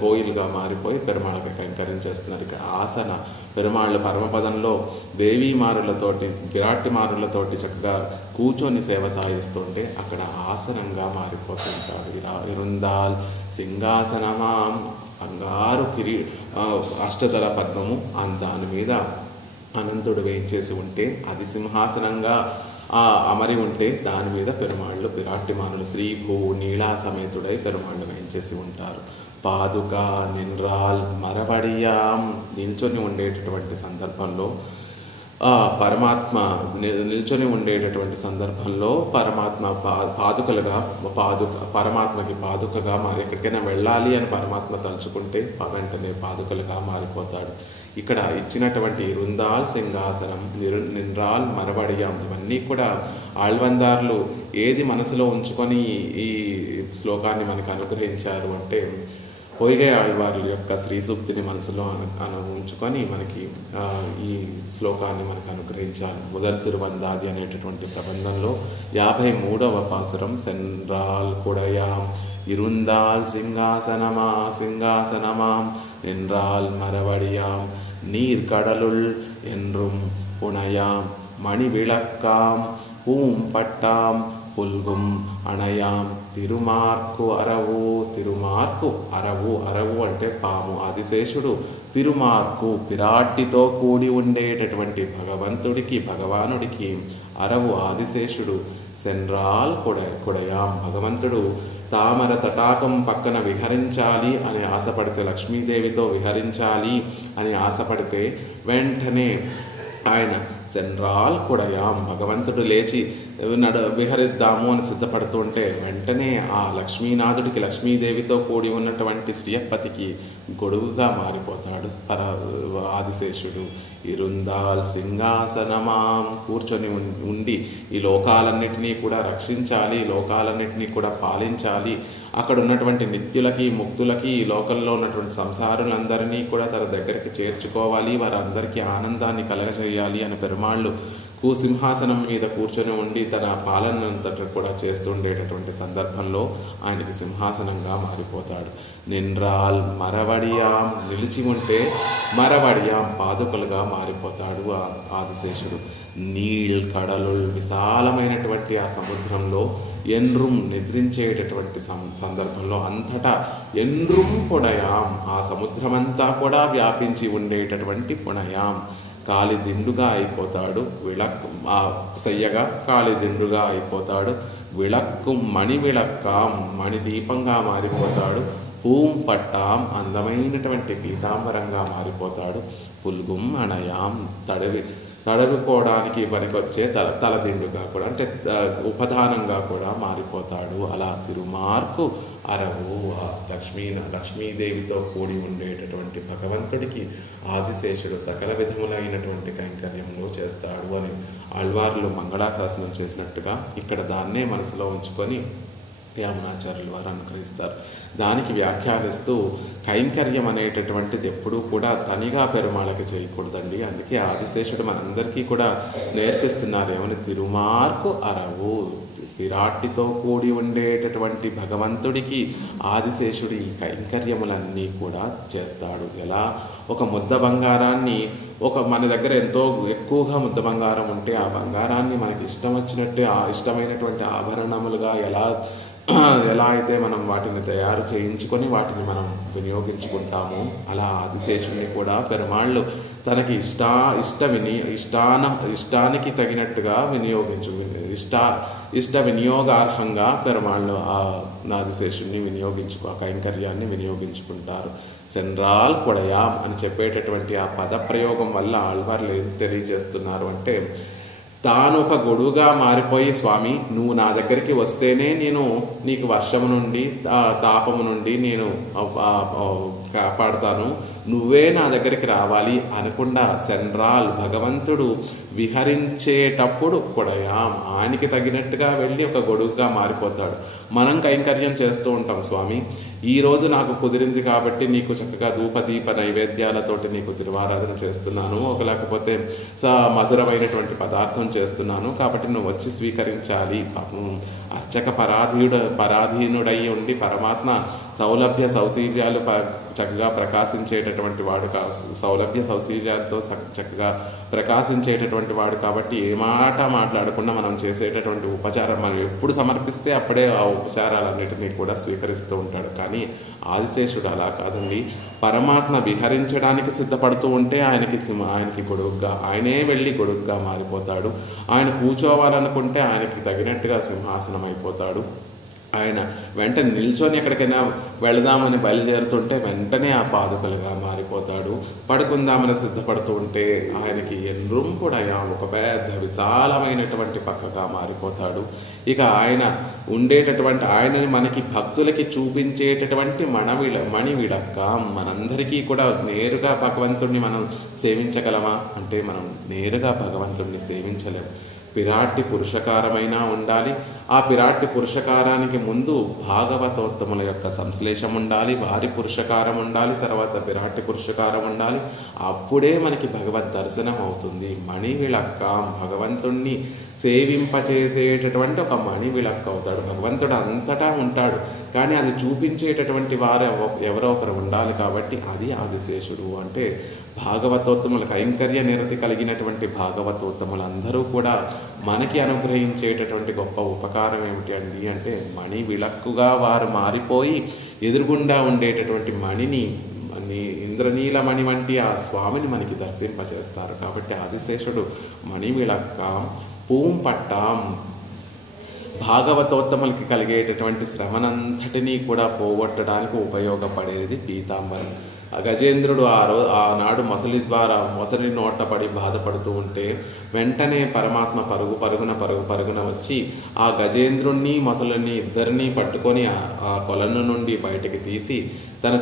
కోయిలుగా మారిపోయి పెరుమాళ్ళకి కైంకర్యం చేస్తున్నారు. ఇక్కడ ఆసన పెరుమాళ్ళు పరమపదంలో దేవీమారులతోటి విరాట్టిమారులతోటి చక్కగా కూర్చొని సేవ సాగిస్తుంటే అక్కడ ఆసనంగా మారిపోతుంటాడు. ఇరుందాల్ సింహాసనమాం, బంగారు అష్టదళ పద్మము దాని మీద అనంతుడు వేయించేసి ఉంటే అది సింహాసనంగా అమరి ఉంటే దాని మీద పెరుమాళ్ళు విరాట్టిమానులు శ్రీభూ నీళా సమేతుడై పెరుమాళ్ళు వేయించేసి ఉంటారు. పాదుక నిన్రాల్ మరవడియాం, నిల్చొని ఉండేటటువంటి సందర్భంలో పరమాత్మ నిల్చొని ఉండేటటువంటి సందర్భంలో పరమాత్మ పరమాత్మకి పాదుకగా ఎక్కడికైనా వెళ్ళాలి అని పరమాత్మ తలుచుకుంటే వెంటనే పాదుకలుగా మారిపోతాడు. ఇక్కడ ఇచ్చినటువంటి ఇరుందాల్ సింహాసనం, నిన్రాల్ మరవడియాం, ఇవన్నీ కూడా ఆళ్వందార్లు ఏది మనసులో ఉంచుకొని ఈ శ్లోకాన్ని మనకు అనుగ్రహించారు అంటే పొయ్గై ఆళ్వార్ల యొక్క శ్రీ సూక్తిని మనసులో ఉంచుకొని మనకి ఈ శ్లోకాన్ని మనకు అనుగ్రహించాలి. మొదల్ తిరువందాది అనేటటువంటి ప్రబంధంలో 53వ పాసురం సెన్రాల్ కుడయాం ఇరుందాల్ సింహాసనమాం నిన్రాల్ మరవడియాం நீர்கடலுள் என்றும் புனையாம் மணி விளக்காம் பூம் பட்டாம் పుల్గుం అణయాం తిరుమార్కు అరవు. తిరుమార్కు అరవు, అరవు అంటే పాము. ఆదిశేషుడు తిరుమార్కు పిరాట్టితో కూడి ఉండేటటువంటి భగవంతుడికి, భగవానుడికి అరవు ఆదిశేషుడు. సెన్రాల్ కొడయాం భగవంతుడు తామర తటాకం పక్కన విహరించాలి అని ఆశపడితే, లక్ష్మీదేవితో విహరించాలి అని ఆశపడితే వెంటనే ఆయన సెన్రాల్ కొడయాం భగవంతుడు లేచి విహరిద్దాము అని సిద్ధపడుతుంటే వెంటనే ఆ లక్ష్మీనాథుడికి, లక్ష్మీదేవితో కూడి ఉన్నటువంటి శ్రీయపతికి గొడుగుగా మారిపోతాడు ఆదిశేషుడు. ఇరుందాల్ సింహాసనమాం కూర్చొని ఉండి ఈ లోకాలన్నిటినీ కూడా రక్షించాలి, లోకాలన్నిటినీ కూడా పాలించాలి, అక్కడ ఉన్నటువంటి నిత్యులకి, ముక్తులకి, ఈ లోకంలో ఉన్నటువంటి సంసారులందరినీ కూడా తన దగ్గరికి చేర్చుకోవాలి, వారందరికీ ఆనందాన్ని కలగజేయాలి అని పెరుమాళ్ళు సింహాసనం మీద కూర్చొని ఉండి తన పాలనంతటి కూడా చేస్తుండేటటువంటి సందర్భంలో ఆయనకి సింహాసనంగా మారిపోతాడు. నిన్రాల్ మరవడియాం నిలిచి ఉంటే మరవడియాం పాదుకలుగా మారిపోతాడు ఆదిశేషుడు. నీల్ కడలుల్ విశాలమైనటువంటి ఆ సముద్రంలో ఎన్రుం నిద్రించేటటువంటి సందర్భంలో అంతటా ఎన్రుం పొడయాం ఆ సముద్రమంతా కూడా వ్యాపించి ఉండేటటువంటి పొడయాం కాలిదిండుగా అయిపోతాడు. ఆ సయ్యగా కాలిదిండుగా అయిపోతాడు. విళక్కు మణి విళక్కాం మణిదీపంగా మారిపోతాడు. పూం పట్టాం అందమైనటువంటి పీతాంబరంగా మారిపోతాడు. పుల్గుం అణయాం తడవుకోవడానికి పనికొచ్చే తలదిండుగా కూడా, అంటే ఉపధానంగా కూడా మారిపోతాడు. అలా తిరుమార్కు అరవు లక్ష్మీదేవితో కూడి ఉండేటటువంటి భగవంతుడికి ఆదిశేషుడు సకల విధములైనటువంటి కైంకర్యములు చేస్తాడు అని ఆళ్వార్లు మంగళాశాసనం చేసినట్టుగా ఇక్కడ దాన్నే మనసులో ఉంచుకొని యామునాచార్యుల వారు అనుగ్రహిస్తారు. దానికి వ్యాఖ్యానిస్తూ కైంకర్యం అనేటటువంటిది ఎప్పుడూ కూడా తనిగా పెరుమాళకి చేయకూడదండి. అందుకే ఆదిశేషుడు మనందరికీ కూడా నేర్పిస్తున్నారు ఏమని, తిరుమార్కు అరవు విరాట్టితో కూడి ఉండేటటువంటి భగవంతుడికి ఆదిశేషుడు ఈ కైంకర్యములన్నీ కూడా చేస్తాడు. ఎలా ఒక ముద్ద బంగారాన్ని మన దగ్గర ఎంతో ఎక్కువగా ముద్ద బంగారం ఉంటే ఆ బంగారాన్ని మనకి ఇష్టం వచ్చినట్టు ఇష్టమైనటువంటి ఆభరణములుగా ఎలా అయితే మనం వాటిని తయారు చేయించుకొని వాటిని వినియోగించుకుంటామో అలా ఆదిశేషుడిని కూడా పెరుమాళ్ళు తనకి ఇష్టానికి తగినట్టుగా ఇష్ట వినియోగార్హంగా పెరుమాళ్ళు ఆ ఆదిశేషుడిని ఆ కైంకర్యాన్ని వినియోగించుకుంటారు. సెన్రాల్ కొడయాం అని చెప్పేటటువంటి ఆ పదప్రయోగం వల్ల ఆళ్వార్లు ఏం తెలియజేస్తున్నారు అంటే, తాను ఒక గొడుగుగా మారిపోయి, స్వామి నువ్వు నా దగ్గరికి వస్తేనే నేను నీకు వర్షము నుండి తాపము నుండి నేను కాపాడుతాను, నువ్వే నా దగ్గరికి రావాలి అనకుండా సెన్రాల్ భగవంతుడు విహరించేటప్పుడు కొడయాం ఆయనకి తగినట్టుగా వెళ్ళి ఒక గొడుగుగా మారిపోతాడు. మనం కైంకర్యం చేస్తూ ఉంటాం, స్వామి ఈరోజు నాకు కుదిరింది కాబట్టి నీకు చక్కగా ధూపదీప నైవేద్యాలతోటి నీకు తిరువారాధన చేస్తున్నాను, లేకపోతే మధురమైనటువంటి పదార్థం చేస్తున్నాను కాబట్టి నువ్వు వచ్చి స్వీకరించాలి. పాపం అర్చక పరాధీనుడై ఉండి పరమాత్మ సౌలభ్య సౌశీల్యాలు చక్కగా ప్రకాశించేటటువంటి వాడు, సౌలభ్య సౌశీల్యాలతో చక్కగా ప్రకాశించేటటువంటి వాడు కాబట్టి ఏ మాట మాట్లాడకుండా మనం చేసేటటువంటి ఉపచారం మనం ఎప్పుడు సమర్పిస్తే అప్పుడే ఆ ఉపచారాలన్నిటినీ కూడా స్వీకరిస్తూ ఉంటాడు. కానీ ఆదిశేషుడు అలా కాదండి, పరమాత్మ విహరించడానికి సిద్ధపడుతూ ఉంటే ఆయనకి గొడుగుగా ఆయనే వెళ్ళి గొడుగుగా మారిపోతాడు. ఆయన కూర్చోవాలనుకుంటే ఆయనకి తగినట్టుగా సింహాసనం అయిపోతాడు. ఆయన వెంటనే నిల్చొని ఎక్కడికైనా వెళదామని బయలుదేరుతుంటే వెంటనే ఆ పాదుకలుగా మారిపోతాడు. పడుకుందామని సిద్ధపడుతూ ఉంటే ఆయనకి ఎన్రుంపుడయా ఒక పెద్ద విశాలమైనటువంటి పక్కగా మారిపోతాడు. ఇక ఆయన ఉండేటటువంటి ఆయనని మనకి భక్తులకి చూపించేటటువంటి మణి విళక్క. మనందరికీ కూడా నేరుగా భగవంతుడిని మనం సేవించగలమా అంటే మనం నేరుగా భగవంతుడిని సేవించలేము. పిరాట్టి పురుషకారమైనా ఉండాలి. ఆ పిరాట్టి పురుషకారానికి ముందు భాగవతోత్తముల యొక్క సంశ్లేషం ఉండాలి, వారి పురుషకారం ఉండాలి, తర్వాత పిరాట్టి పురుషకారం ఉండాలి. అప్పుడే మనకి భగవద్ దర్శనం అవుతుంది. మణి విళక్క భగవంతుణ్ణి సేవింపచేసేటటువంటి ఒక మణి విళక్క అవుతాడు. భగవంతుడు అంతటా ఉంటాడు కానీ అది చూపించేటటువంటి వారు ఎవరో ఒకరు ఉండాలి కాబట్టి అది ఆదిశేషుడు. అంటే భాగవతోత్తములు, కైంకర్య నిరతి కలిగినటువంటి భాగవతోత్తములందరూ కూడా మనకి అనుగ్రహించేటటువంటి గొప్ప ఉపకారం ఏమిటి అండి అంటే, మణి విளక్కుగా వారు మారిపోయి ఎదురుగుండా ఉండేటటువంటి మణిని, ఇంద్రనీలమణి వంటి ఆ స్వామిని మనకి దర్శింపచేస్తారు. కాబట్టి ఆదిశేషుడు మణి విளక్క పూం పట్టాం, భాగవతోత్తములకి కలిగేటటువంటి శ్రమనంతటినీ కూడా పోగొట్టడానికి ఉపయోగపడేది పీతాంబరం. గజేంద్రుడు ఆనాడు మొసలి నోట పడి బాధపడుతూ ఉంటే వెంటనే పరమాత్మ పరుగున వచ్చి ఆ గజేంద్రుణ్ణి మొసలిని ఇద్దరినీ పట్టుకొని ఆ కొలను నుండి బయటకు తీసి తన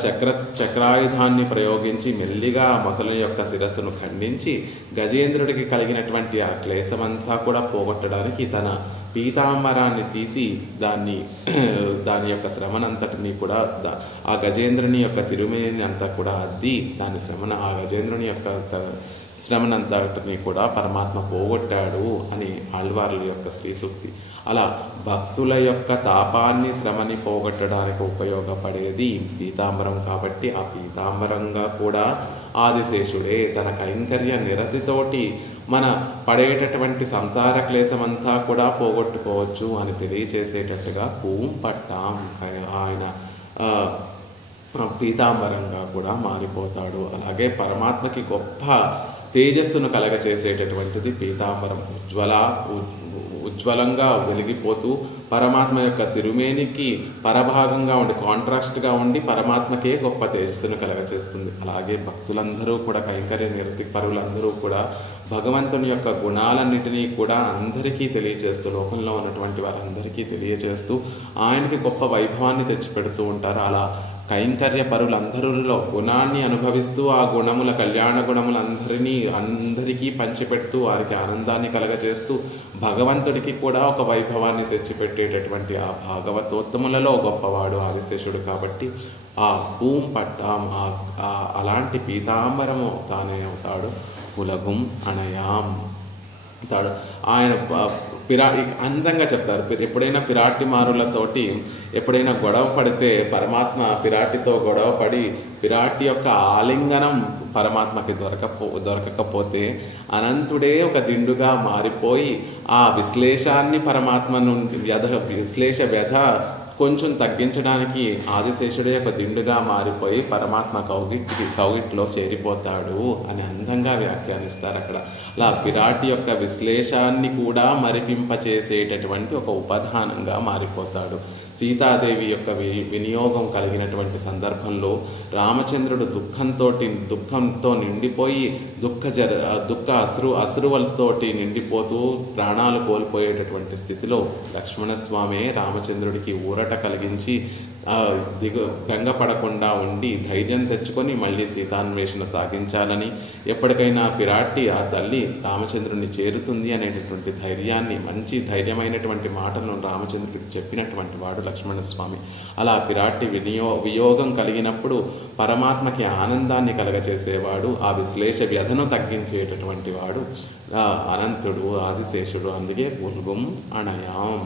చక్రాయుధాన్ని ప్రయోగించి మెల్లిగా మొసలి యొక్క శిరస్సును ఖండించి గజేంద్రుడికి కలిగినటువంటి ఆ క్లేశమంతా కూడా పోగొట్టడానికి తన పీతాంబరాన్ని తీసి దాని యొక్క శ్రమనంతటిని కూడా ఆ గజేంద్రుని యొక్క తిరుమేని అంతా కూడా అద్ది ఆ గజేంద్రుని యొక్క శ్రమనంతటిని కూడా పరమాత్మ పోగొట్టాడు అని ఆళ్వార్ల యొక్క శ్రీసూక్తి. అలా భక్తుల యొక్క తాపాన్ని, శ్రమని పోగొట్టడానికి ఉపయోగపడేది పీతాంబరం. కాబట్టి ఆ పీతాంబరంగా కూడా ఆదిశేషుడే తన కైంకర్య నిరతితోటి మన పడేటటువంటి సంసార క్లేశమంతా కూడా పోగొట్టుకోవచ్చు అని తెలియచేసేటట్టుగా పూం పట్టాం, ఆయన పీతాంబరంగా కూడా మారిపోతాడు. అలాగే పరమాత్మకి గొప్ప తేజస్సును కలగచేసేటటువంటిది పీతాంబరం. ఉజ్వలంగా వెలిగిపోతూ పరమాత్మ యొక్క తిరుమేనికి పరభాగంగా ఉండి, కాంట్రాస్ట్గా ఉండి పరమాత్మకే గొప్ప తేజస్సును కలగచేస్తుంది. అలాగే భక్తులందరూ కూడా, కైంకర్య నిరతి పరులందరూ కూడా భగవంతుని యొక్క గుణాలన్నిటినీ కూడా అందరికీ తెలియచేస్తూ, లోకంలో ఉన్నటువంటి వారందరికీ తెలియచేస్తూ ఆయనకి గొప్ప వైభవాన్ని తెచ్చిపెడుతూ ఉంటారు. అలా కైంకర్య పరులందరిలో గుణాన్ని అనుభవిస్తూ ఆ గుణముల, కళ్యాణ అందరికీ పంచిపెడుతూ వారికి ఆనందాన్ని కలగజేస్తూ భగవంతుడికి కూడా ఒక వైభవాన్ని తెచ్చిపెట్టేటటువంటి ఆ భాగవతోత్తములలో గొప్పవాడు ఆదిశేషుడు. కాబట్టి ఆ పూం పట్టాం, అలాంటి పీతాంబరము తానే అవుతాడు. ఉలగుం అణయాం అవుతాడు ఆయన. అందంగా చెప్తారు, ఎప్పుడైనా పిరాటిమారులతోటి ఎప్పుడైనా గొడవ పడితే పరమాత్మ పిరాటితో గొడవ పడి పిరాటి యొక్క ఆలింగనం పరమాత్మకి దొరకకపోతే అనంతుడే ఒక దిండుగా మారిపోయి ఆ విశ్లేషాన్ని పరమాత్మ నుండి వ్యధ కొంచెం తగ్గించడానికి ఆదిశేషుడే ఒక దిండుగా మారిపోయి పరమాత్మ కౌగిట్లో చేరిపోతాడు అని అందంగా వ్యాఖ్యానిస్తారు అక్కడ. అలా పిరాటి యొక్క విశ్లేషాన్ని కూడా మరిపింపచేసేటటువంటి ఒక ఉపధానంగా మారిపోతాడు. సీతాదేవి యొక్క వినియోగం కలిగినటువంటి సందర్భంలో రామచంద్రుడు దుఃఖంతో నిండిపోయి అశ్రువులతోటి నిండిపోతూ ప్రాణాలు కోల్పోయేటటువంటి స్థితిలో లక్ష్మణస్వామి రామచంద్రుడికి ఊరట కలిగించి బెంగపడకుండా ఉండి ధైర్యం తెచ్చుకొని మళ్ళీ సీతాన్వేషణ సాగించాలని, ఎప్పటికైనా పిరాటి ఆ తల్లి రామచంద్రుడిని చేరుతుంది అనేటటువంటి ధైర్యాన్ని, మంచి ధైర్యమైనటువంటి మాటలను రామచంద్రుడికి చెప్పినటువంటి వాడు లక్ష్మణస్వామి. అలా పిరాటి వియోగం కలిగినప్పుడు పరమాత్మకి ఆనందాన్ని కలగచేసేవాడు, ఆ విశ్లేష వ్యధను తగ్గించేటటువంటి వాడు అనంతుడు ఆదిశేషుడు. అందుకే ఉల్గుం అణయాం,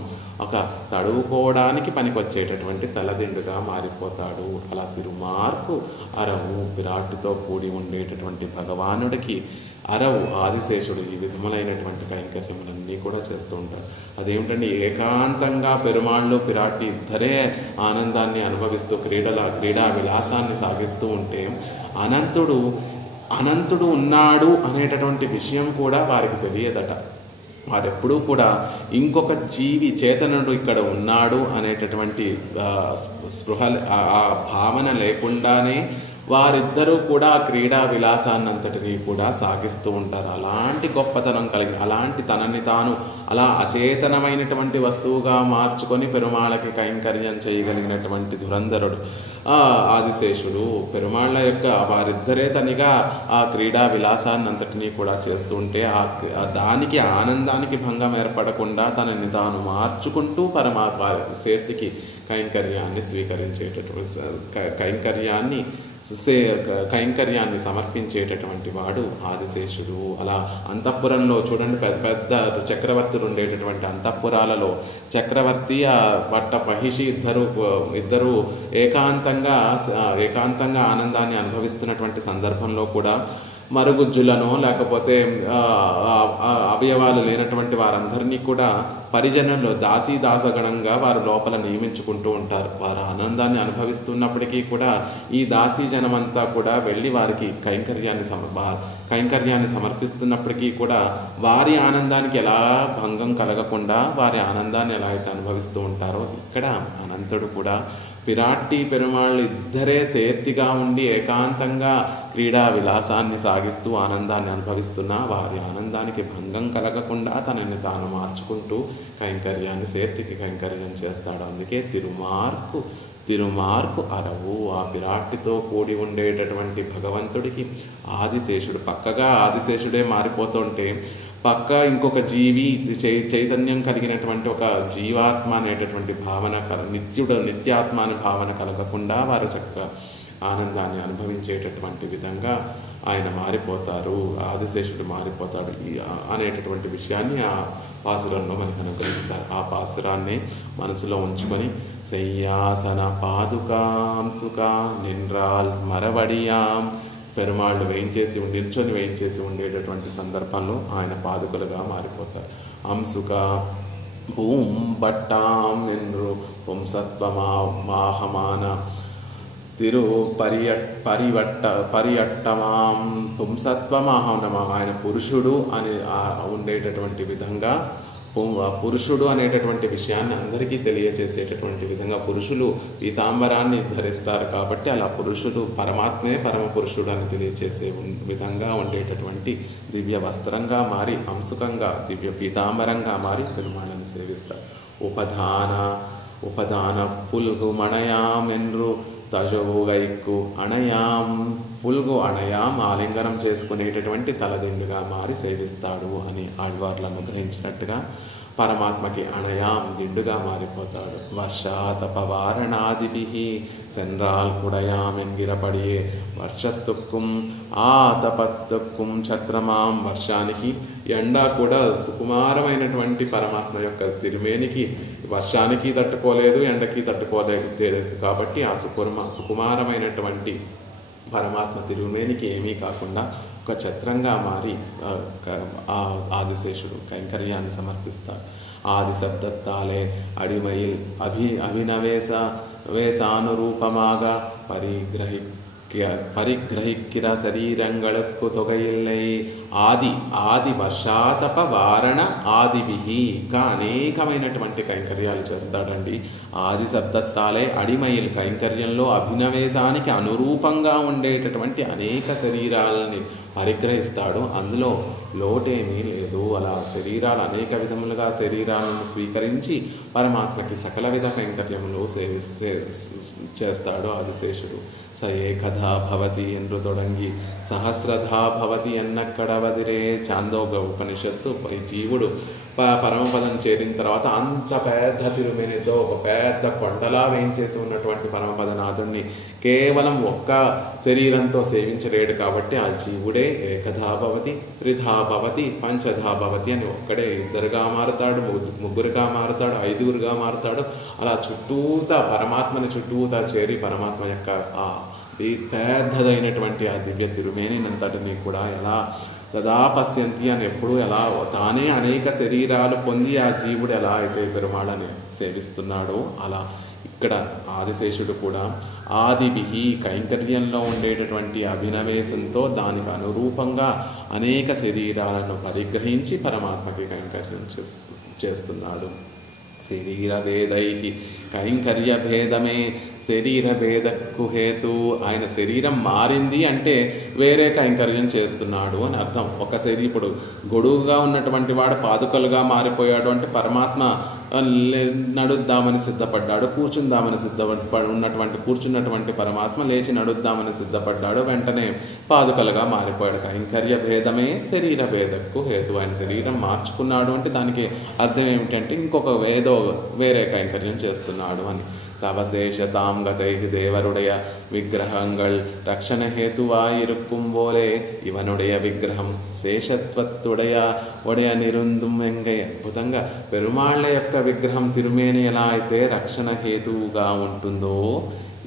ఒక తడువుకోవడానికి పనికొచ్చేటటువంటి తలదిండుగా మారిపోతాడు. అలా తిరుమార్పు అరవు, పిరాటితో కూడి ఉండేటటువంటి భగవానుడికి అరవు ఆదిశేషుడు ఈ విధములైనటువంటి కైంకర్యములన్నీ కూడా చేస్తూ ఉంటాడు. అదేమిటండి, ఏకాంతంగా పెరుమాళ్ళు పిరాటి ఇద్దరే ఆనందాన్ని అనుభవిస్తూ క్రీడా విలాసాన్ని సాగిస్తూ ఉంటే అనంతుడు ఉన్నాడు అనేటటువంటి విషయం కూడా వారికి తెలియదట. వారెప్పుడూ కూడా ఇంకొక జీవి చేతనుడు ఇక్కడ ఉన్నాడు అనేటటువంటి స్పృహ, ఆ భావన లేకుండానే వారిద్దరూ కూడా క్రీడా విలాసాన్నంతటినీ కూడా సాగిస్తూ ఉంటారు. అలాంటి గొప్పతనం కలిగి, అలాంటి తనని తాను అలా అచేతనమైనటువంటి వస్తువుగా మార్చుకొని పెరుమాళకి కైంకర్యం చేయగలిగినటువంటి ధురంధరుడు ఆదిశేషుడు. పెరుమాళ్ళ యొక్క వారిద్దరే తనిగా ఆ క్రీడా విలాసాన్నంతటినీ కూడా చేస్తుంటే దానికి ఆనందానికి భంగం ఏర్పడకుండా తనని తాను మార్చుకుంటూ పరమాత్మ శక్తికి కైంకర్యాన్ని కైంకర్యాన్ని సమర్పించేటటువంటి వాడు ఆదిశేషుడు. అలా అంతఃపురంలో చూడండి, పెద్ద పెద్ద చక్రవర్తులు ఉండేటటువంటి అంతఃపురాలలో చక్రవర్తి పట్ట మహిషి ఇద్దరు ఏకాంతంగా ఆనందాన్ని అనుభవిస్తున్నటువంటి సందర్భంలో కూడా మరుగుజ్జులను లేకపోతే అవయవాలు లేనటువంటి వారందరినీ కూడా పరిజనులు దాసీదాసగణంగా వారు లోపల నియమించుకుంటూ ఉంటారు. వారు ఆనందాన్ని అనుభవిస్తున్నప్పటికీ కూడా ఈ దాసీ జనమంతా కూడా వెళ్ళి వారికి కైంకర్యాన్ని సమర్పిస్తున్నప్పటికీ కూడా వారి ఆనందానికి ఎలా భంగం కలగకుండా వారి ఆనందాన్ని ఎలా అయితే అనుభవిస్తూ ఉంటారో ఇక్కడ అనంతుడు కూడా పిరాట్టి పెరుమాళ్ళు ఇద్దరే సేర్తిగా ఉండి ఏకాంతంగా క్రీడా విలాసాన్ని సాగిస్తూ ఆనందాన్ని అనుభవిస్తున్నా వారి ఆనందానికి భంగం కలగకుండా తనని తాను మార్చుకుంటూ కైంకర్యాన్ని సేర్తికి కైంకర్యం చేస్తాడు. అందుకే తిరుమార్కు అరవు. ఆ పిరాట్టితో కూడి ఉండేటటువంటి భగవంతుడికి ఆదిశేషుడు పక్కగా ఆదిశేషుడే మారిపోతుంటే పక్క ఇంకొక జీవి చైతన్యం కలిగినటువంటి ఒక జీవాత్మ అనేటటువంటి భావన నిత్యాత్మ అనే భావన కలగకుండా వారు చక్కగా ఆనందాన్ని అనుభవించేటటువంటి విధంగా ఆయన మారిపోతారు, ఆదిశేషుడు మారిపోతాడు అనేటటువంటి విషయాన్ని ఆ పాసురంలో మనకు అనుగ్రహిస్తారు. ఆ పాసురాన్ని మనసులో ఉంచుకొని శయ్యాసన పాదుకాంసుకా నిన్రాల్ మరవడియాం పెరుమాళ్ళు నిల్చొని వేయించేసి ఉండేటటువంటి సందర్భంలో ఆయన పాదుకలుగా మారిపోతారు. అంసుక భూం బట్టాం నిన్రు పుంసత్వమాహమాన తిరు పరియట్టమాం పుంసత్వమాహనమా. ఆయన పురుషుడు అని ఉండేటటువంటి విధంగా పురుషుడు అనేటటువంటి విషయాన్ని అందరికీ తెలియజేసేటటువంటి విధంగా పురుషులు పీతాంబరాన్ని ధరిస్తారు కాబట్టి అలా పురుషుడు పరమాత్మే పరమ పురుషుడు అని తెలియజేసే విధంగా ఉండేటటువంటి దివ్య వస్త్రంగా మారి అంశుకంగా దివ్య పీతాంబరంగా మారి పెరుమాళని సేవిస్తారు. ఉపదాన పుల్గు మణయాం ఎన్రు తజోగైక్కు అణయాం పుల్గు అణయాం ఆలింగనం చేసుకునేటటువంటి తలదిండుగా మారి సేవిస్తాడు అని ఆళ్వార్లను అనుగ్రహించినట్టుగా పరమాత్మకి అణయాం దిండుగా మారిపోతాడు. వర్షాతపవారణాదిభి సెన్రాల్ కుడయాం ఎన్గిరపడియే వర్షత్తుక్కుం ఆతపత్తుక్కుం ఛత్రమాం. వర్షానికి ఎండ కూడా సుకుమారమైనటువంటి పరమాత్మ యొక్క తిరుమేనికి వర్షానికి తట్టుకోలేదు, ఎండకి తట్టుకోలేదు కాబట్టి ఆ సుకుమారమైనటువంటి పరమాత్మ తిరుమేనికి ఏమీ కాకుండా ఒక ఛత్రంగా మారి ఆదిశేషుడు కైంకర్యాన్ని సమర్పిస్తాడు. ఆది శబ్దత్తాలే అడిమయిల్ அபிநவேசானுரூபமாக పరిగ్రహిక్కిర శరీరంగళకు తొగయిల్లై. ఆది వర్షాతప వారణ ఆదివిహి ఇంకా అనేకమైనటువంటి కైంకర్యాలు చేస్తాడండి. ఆది శబ్దత్తాలే అడిమయిల్ కైంకర్యంలో అభినవేశానికి అనురూపంగా ఉండేటటువంటి అనేక శరీరాలని పరిగ్రహిస్తాడు. అందులో లోటేమీ లేదు. అలా శరీరాలు అనేక విధములుగా శరీరాలను స్వీకరించి పరమాత్మకి సకల విధ కైంకర్యములు చేస్తాడు ఆదిశేషుడు. స ఏకధా భవతి ఎందు తొడంగి సహస్రధా భవతి ఎన్నక్కడవదిరే. చాందోగ ఉపనిషత్తు ఈ జీవుడు పరమపదం చేరిన తర్వాత అంత పెద్ద తిరుమేనితో ఒక పెద్ద కొండలా వేయించేసి ఉన్నటువంటి పరమపదనాథుడిని కేవలం ఒక్క శరీరంతో సేవించలేడు కాబట్టి ఆ జీవుడే ఏకధా భవతి, త్రిధా భవతి, పంచధా భవతి అని ఒక్కడే ఇద్దరుగా మారుతాడు, ముగ్గురుగా మారుతాడు, ఐదుగురుగా మారుతాడు. అలా చుట్టూతా పరమాత్మని చుట్టూతా చేరి పరమాత్మ యొక్క ఆ పెద్దదైనటువంటి ఆ దివ్య తిరుమేనినంతటిని కూడా ఎలా సదా పశ్యంతి అని ఎప్పుడు ఎలా తానే అనేక శరీరాలు పొంది ఆ జీవుడు ఎలా అయితే పెరుమాళని సేవిస్తున్నాడో అలా ఇక్కడ ఆదిశేషుడు కూడా ఆదివిహి కైంకర్యంలో ఉండేటటువంటి అభినవేశంతో దానికి అనురూపంగా అనేక శరీరాలను పరిగ్రహించి పరమాత్మకి కైంకర్యం చేస్తున్నాడు. శరీరభేదై కైంకర్య భేదమే శరీర భేదకు హేతు. ఆయన శరీరం మారింది అంటే వేరే కైంకర్యం చేస్తున్నాడు అని అర్థం. ఒక ఇప్పుడు గొడుగుగా ఉన్నటువంటి వాడు పాదుకలుగా మారిపోయాడు అంటే పరమాత్మ నడుద్దామని సిద్ధపడ్డాడు, కూర్చున్నటువంటి పరమాత్మ లేచి నడుద్దామని సిద్ధపడ్డాడు, వెంటనే పాదుకలుగా మారిపోయాడు. కైంకర్య భేదమే శరీర భేదకు హేతు. ఆయన శరీరం మార్చుకున్నాడు అంటే దానికి అర్థం ఏమిటంటే ఇంకొక వేరే కైంకర్యం చేస్తున్నాడు అని. தவசேஷதாம் கதை தேவருடைய விக்கிரகங்கள் ரக்ஷண ஹேத்துவாயிருக்கும் போலே இவனுடைய విగ్రహం శేషత్వత్తుடைய నిరుందుం వెంగయ్య. అద్భుతంగా పెరుమాళ్ళ యొక్క విగ్రహం తిరుమేని ఎలా అయితే రక్షణ హేతువుగా ఉంటుందో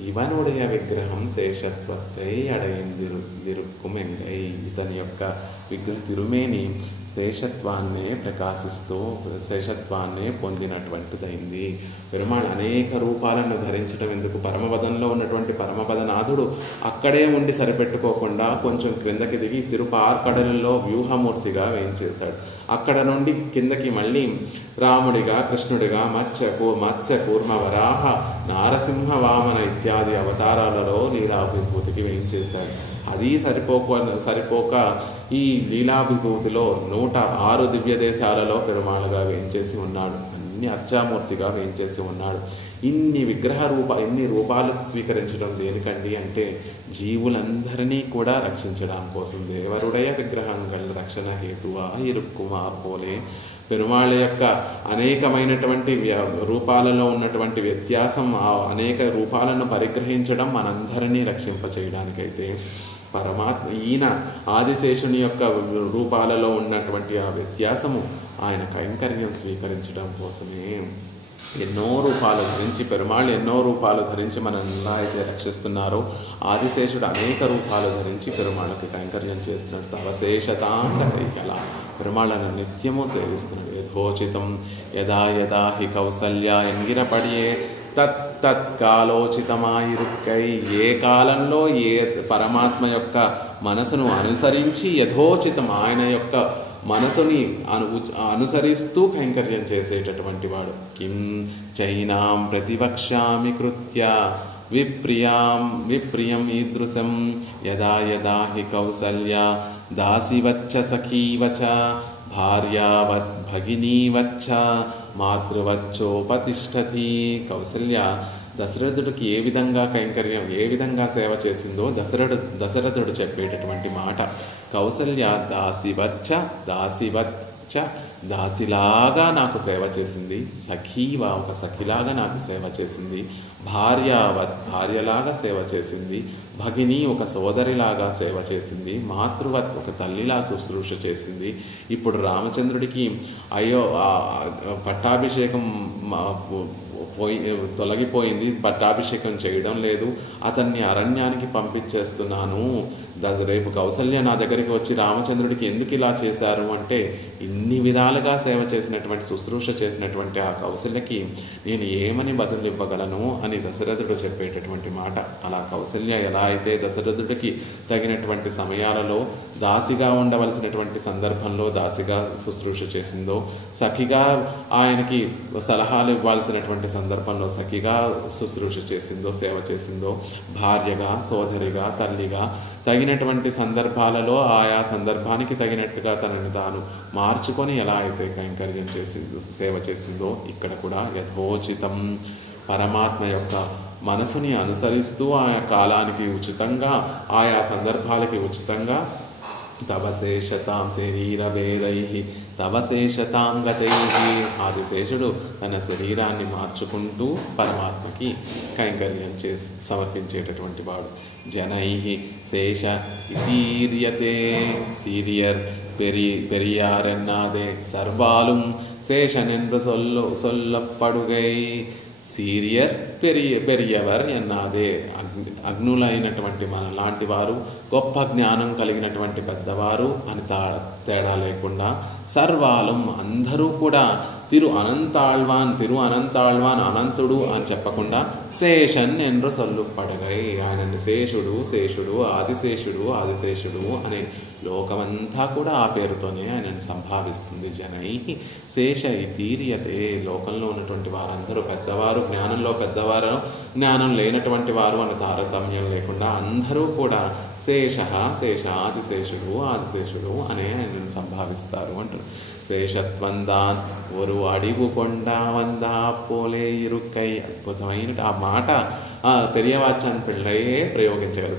ఇవనుடைய విగ్రహం శేషత్వத்தை అడయిందిరుక్కుం ఎంగై. ఇతని యొక్క విగ్రహ తిరుమేని శేషత్వాన్నే ప్రకాశిస్తూ శేషత్వాన్నే పొందినటువంటిదైంది. పెరుమాళ్ అనేక రూపాలను ధరించడం ఎందుకు? పరమపదంలో ఉన్నటువంటి పరమపదనాథుడు అక్కడే ఉండి సరిపెట్టుకోకుండా కొంచెం క్రిందకి దిగి తిరుపార్కడలలో వ్యూహమూర్తిగా వేయించేశాడు. అక్కడ నుండి కిందకి మళ్ళీ రాముడిగా, కృష్ణుడిగా, మత్స్య కూర్మ, వరాహ, నారసింహ, వామన ఇత్యాది అవతారాలలో లీలాభిభూతికి వేయించేశాడు. అది సరిపోక ఈ లీలాభిభూతిలో 106 దివ్య దేశాలలో పెరుమాళుగా వేయించేసి ఉన్నాడు. అన్ని అర్చామూర్తిగా వేయించేసి ఉన్నాడు. ఇన్ని రూపాలు స్వీకరించడం దేనికండి అంటే జీవులందరినీ కూడా రక్షించడం కోసం. దేవరుడయ విగ్రహంగల్ రక్షణ హేతువా ఇరుక్కుమా పోలే. పెరుమాళ యొక్క అనేకమైనటువంటి రూపాలలో ఉన్నటువంటి వ్యత్యాసం, ఆ అనేక రూపాలను పరిగ్రహించడం మనందరినీ రక్షింపచేయడానికైతే, ఈయన ఆదిశేషుని యొక్క రూపాలలో ఉన్నటువంటి ఆ వ్యత్యాసము ఆయన కైంకర్యం స్వీకరించడం కోసమే ఎన్నో రూపాలు ధరించి, పెరుమాళ్ళు ఎన్నో రూపాలు ధరించి మనల్ని ఎలా అయితే రక్షిస్తున్నారో, ఆదిశేషుడు అనేక రూపాలు ధరించి పెరుమాళ్ళకి కైంకర్యం చేస్తున్నాడు. తవశేషతాంగ కైకల, పెరుమాళ్ళను నిత్యము సేవిస్తున్నాడు. యథోచితం యదా యదా హి కౌసల్య ఎంగిరపడియే తత్కాలోచితమాయిరుక్కై. ఏ కాలంలో ఏ పరమాత్మ యొక్క మనసును అనుసరించి యథోచితం ఆయన యొక్క మనసుని అనుసరిస్తూ కైంకర్యం చేసేటటువంటి వాడు. కిం చైనాం ప్రతివక్ష్యామి కృత్య విప్రియం ఈదృశం యదా యదా హి కౌసల్య దాసివచ్చ సఖీవచ భార్యావత్ భగినీవచ్చ మాతృవచ్చోపతిష్టతి. కౌసల్య దశరథుడికి ఏ విధంగా కైంకర్యం, ఏ విధంగా సేవ చేసిందో దశరథుడు చెప్పేటటువంటి మాట. కౌసల్య దాసివచ్చ దాసిలాగా నాకు సేవ చేసింది, సఖీవా ఒక సఖిలాగా నాకు సేవ చేసింది, భార్యలాగా సేవ చేసింది, భగిని ఒక సోదరిలాగా సేవ చేసింది, మాతృవత్ ఒక తల్లిలా శుశ్రూష చేసింది. ఇప్పుడు రామచంద్రుడికి పట్టాభిషేకం తొలగిపోయింది, పట్టాభిషేకం చేయడం లేదు, అతన్ని అరణ్యానికి పంపించేస్తున్నాను, రేపు కౌసల్య నా దగ్గరికి వచ్చి రామచంద్రుడికి ఎందుకు ఇలా చేశారు అంటే, ఇన్ని విధాలుగా సేవ చేసినటువంటి శుశ్రూష చేసినటువంటి ఆ కౌసల్యకి నేను ఏమని బదులు ఇవ్వగలను అని దశరథుడు చెప్పేటటువంటి మాట. అలా కౌసల్య ఎలా అయితే దశరథుడికి తగినటువంటి సమయాలలో దాసిగా ఉండవలసినటువంటి సందర్భంలో దాసిగా శుశ్రూష చేసిందో, సఖిగా ఆయనకి సలహాలు ఇవ్వాల్సినటువంటి సందర్భంలో సఖిగా శుశ్రూష చేసిందో, సేవ చేసిందో, భార్యగా, సోదరిగా, తల్లిగా తగినటువంటి సందర్భాలలో ఆయా సందర్భానికి తగినట్టుగా తనని తాను మార్చుకొని ఎలా అయితే కైంకర్యం చేసిందో, సేవ చేసిందో, ఇక్కడ కూడా యథోచితం పరమాత్మ యొక్క మనసుని అనుసరిస్తూ ఆయా కాలానికి ఉచితంగా, ఆయా సందర్భాలకి ఉచితంగా తవశేషతాం శరీరభేదై తవశేషతాం గతై. ఆదిశేషుడు తన శరీరాన్ని మార్చుకుంటూ పరమాత్మకి కైంకర్యం చేసి సమర్పించేటటువంటి వాడు. జనై శేష ఇతీర్యతే సీరియర్ పెరియారెన్నాదే సర్వాలుం శేషనెன்று சொல்லப்படுகை. సీరియర్ పెరియవర్ ఎన్నాదే అగ్నులైనటువంటి మన లాంటి వారు, గొప్ప జ్ఞానం కలిగినటువంటి పెద్దవారు అని తేడా లేకుండా సర్వాలం అందరూ కూడా తిరు అనంతాళ్వాన్ అనంతుడు అని చెప్పకుండా శేషన్ என்று சொல்லப்படுகை. ఆయనని శేషుడు ఆదిశేషుడు అనే లోకమంతా కూడా ఆ పేరుతోనే ఆయనను సంభావిస్తుంది. జనై శేష ఇతీర్యతే. లోకంలో ఉన్నటువంటి వారందరూ పెద్దవారు, జ్ఞానంలో పెద్దవారు, జ్ఞానం లేనటువంటి వారు అనే తారతమ్యం లేకుండా అందరూ కూడా ఆదిశేషుడు అనే ఆయనను సంభావిస్తారు అంటారు. శేషత్వందాన్ ఒరు అడిగు కొండ వందా పోలే ఇరుక్కై. అద్భుతమైన ఆ మాట పెరియవాచన్ పిళ్ళయే ప్రయోగించగలరు.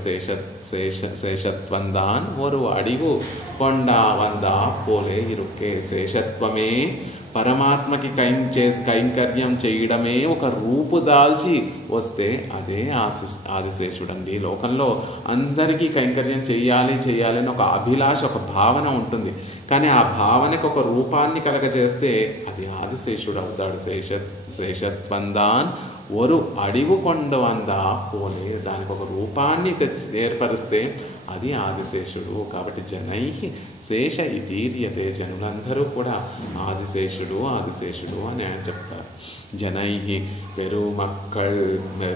శేషత్వందాన్ ఒరు అడిగు కొండ వందా పోలే ఇరుక్కే. శేషత్వమే పరమాత్మకి కైంకర్యం చేయడమే ఒక రూపు దాల్చి వస్తే అదే ఆదిశేషుడండి. లోకంలో అందరికీ కైంకర్యం చెయ్యాలి అని ఒక అభిలాష, ఒక భావన ఉంటుంది. కానీ ఆ భావనకు ఒక రూపాన్ని కలగజేస్తే అది ఆదిశేషుడు అవుతాడు. శేషత్వందాన్ ఒరు అడివు కొండ వంద పోలే, దానికి ఒక రూపాన్ని ఏర్పరిస్తే అది ఆదిశేషుడు. కాబట్టి జనై శేష ఇతీర్యతే, జనులందరూ కూడా ఆదిశేషుడు ఆదిశేషుడు అని ఆయన చెప్తారు. జనై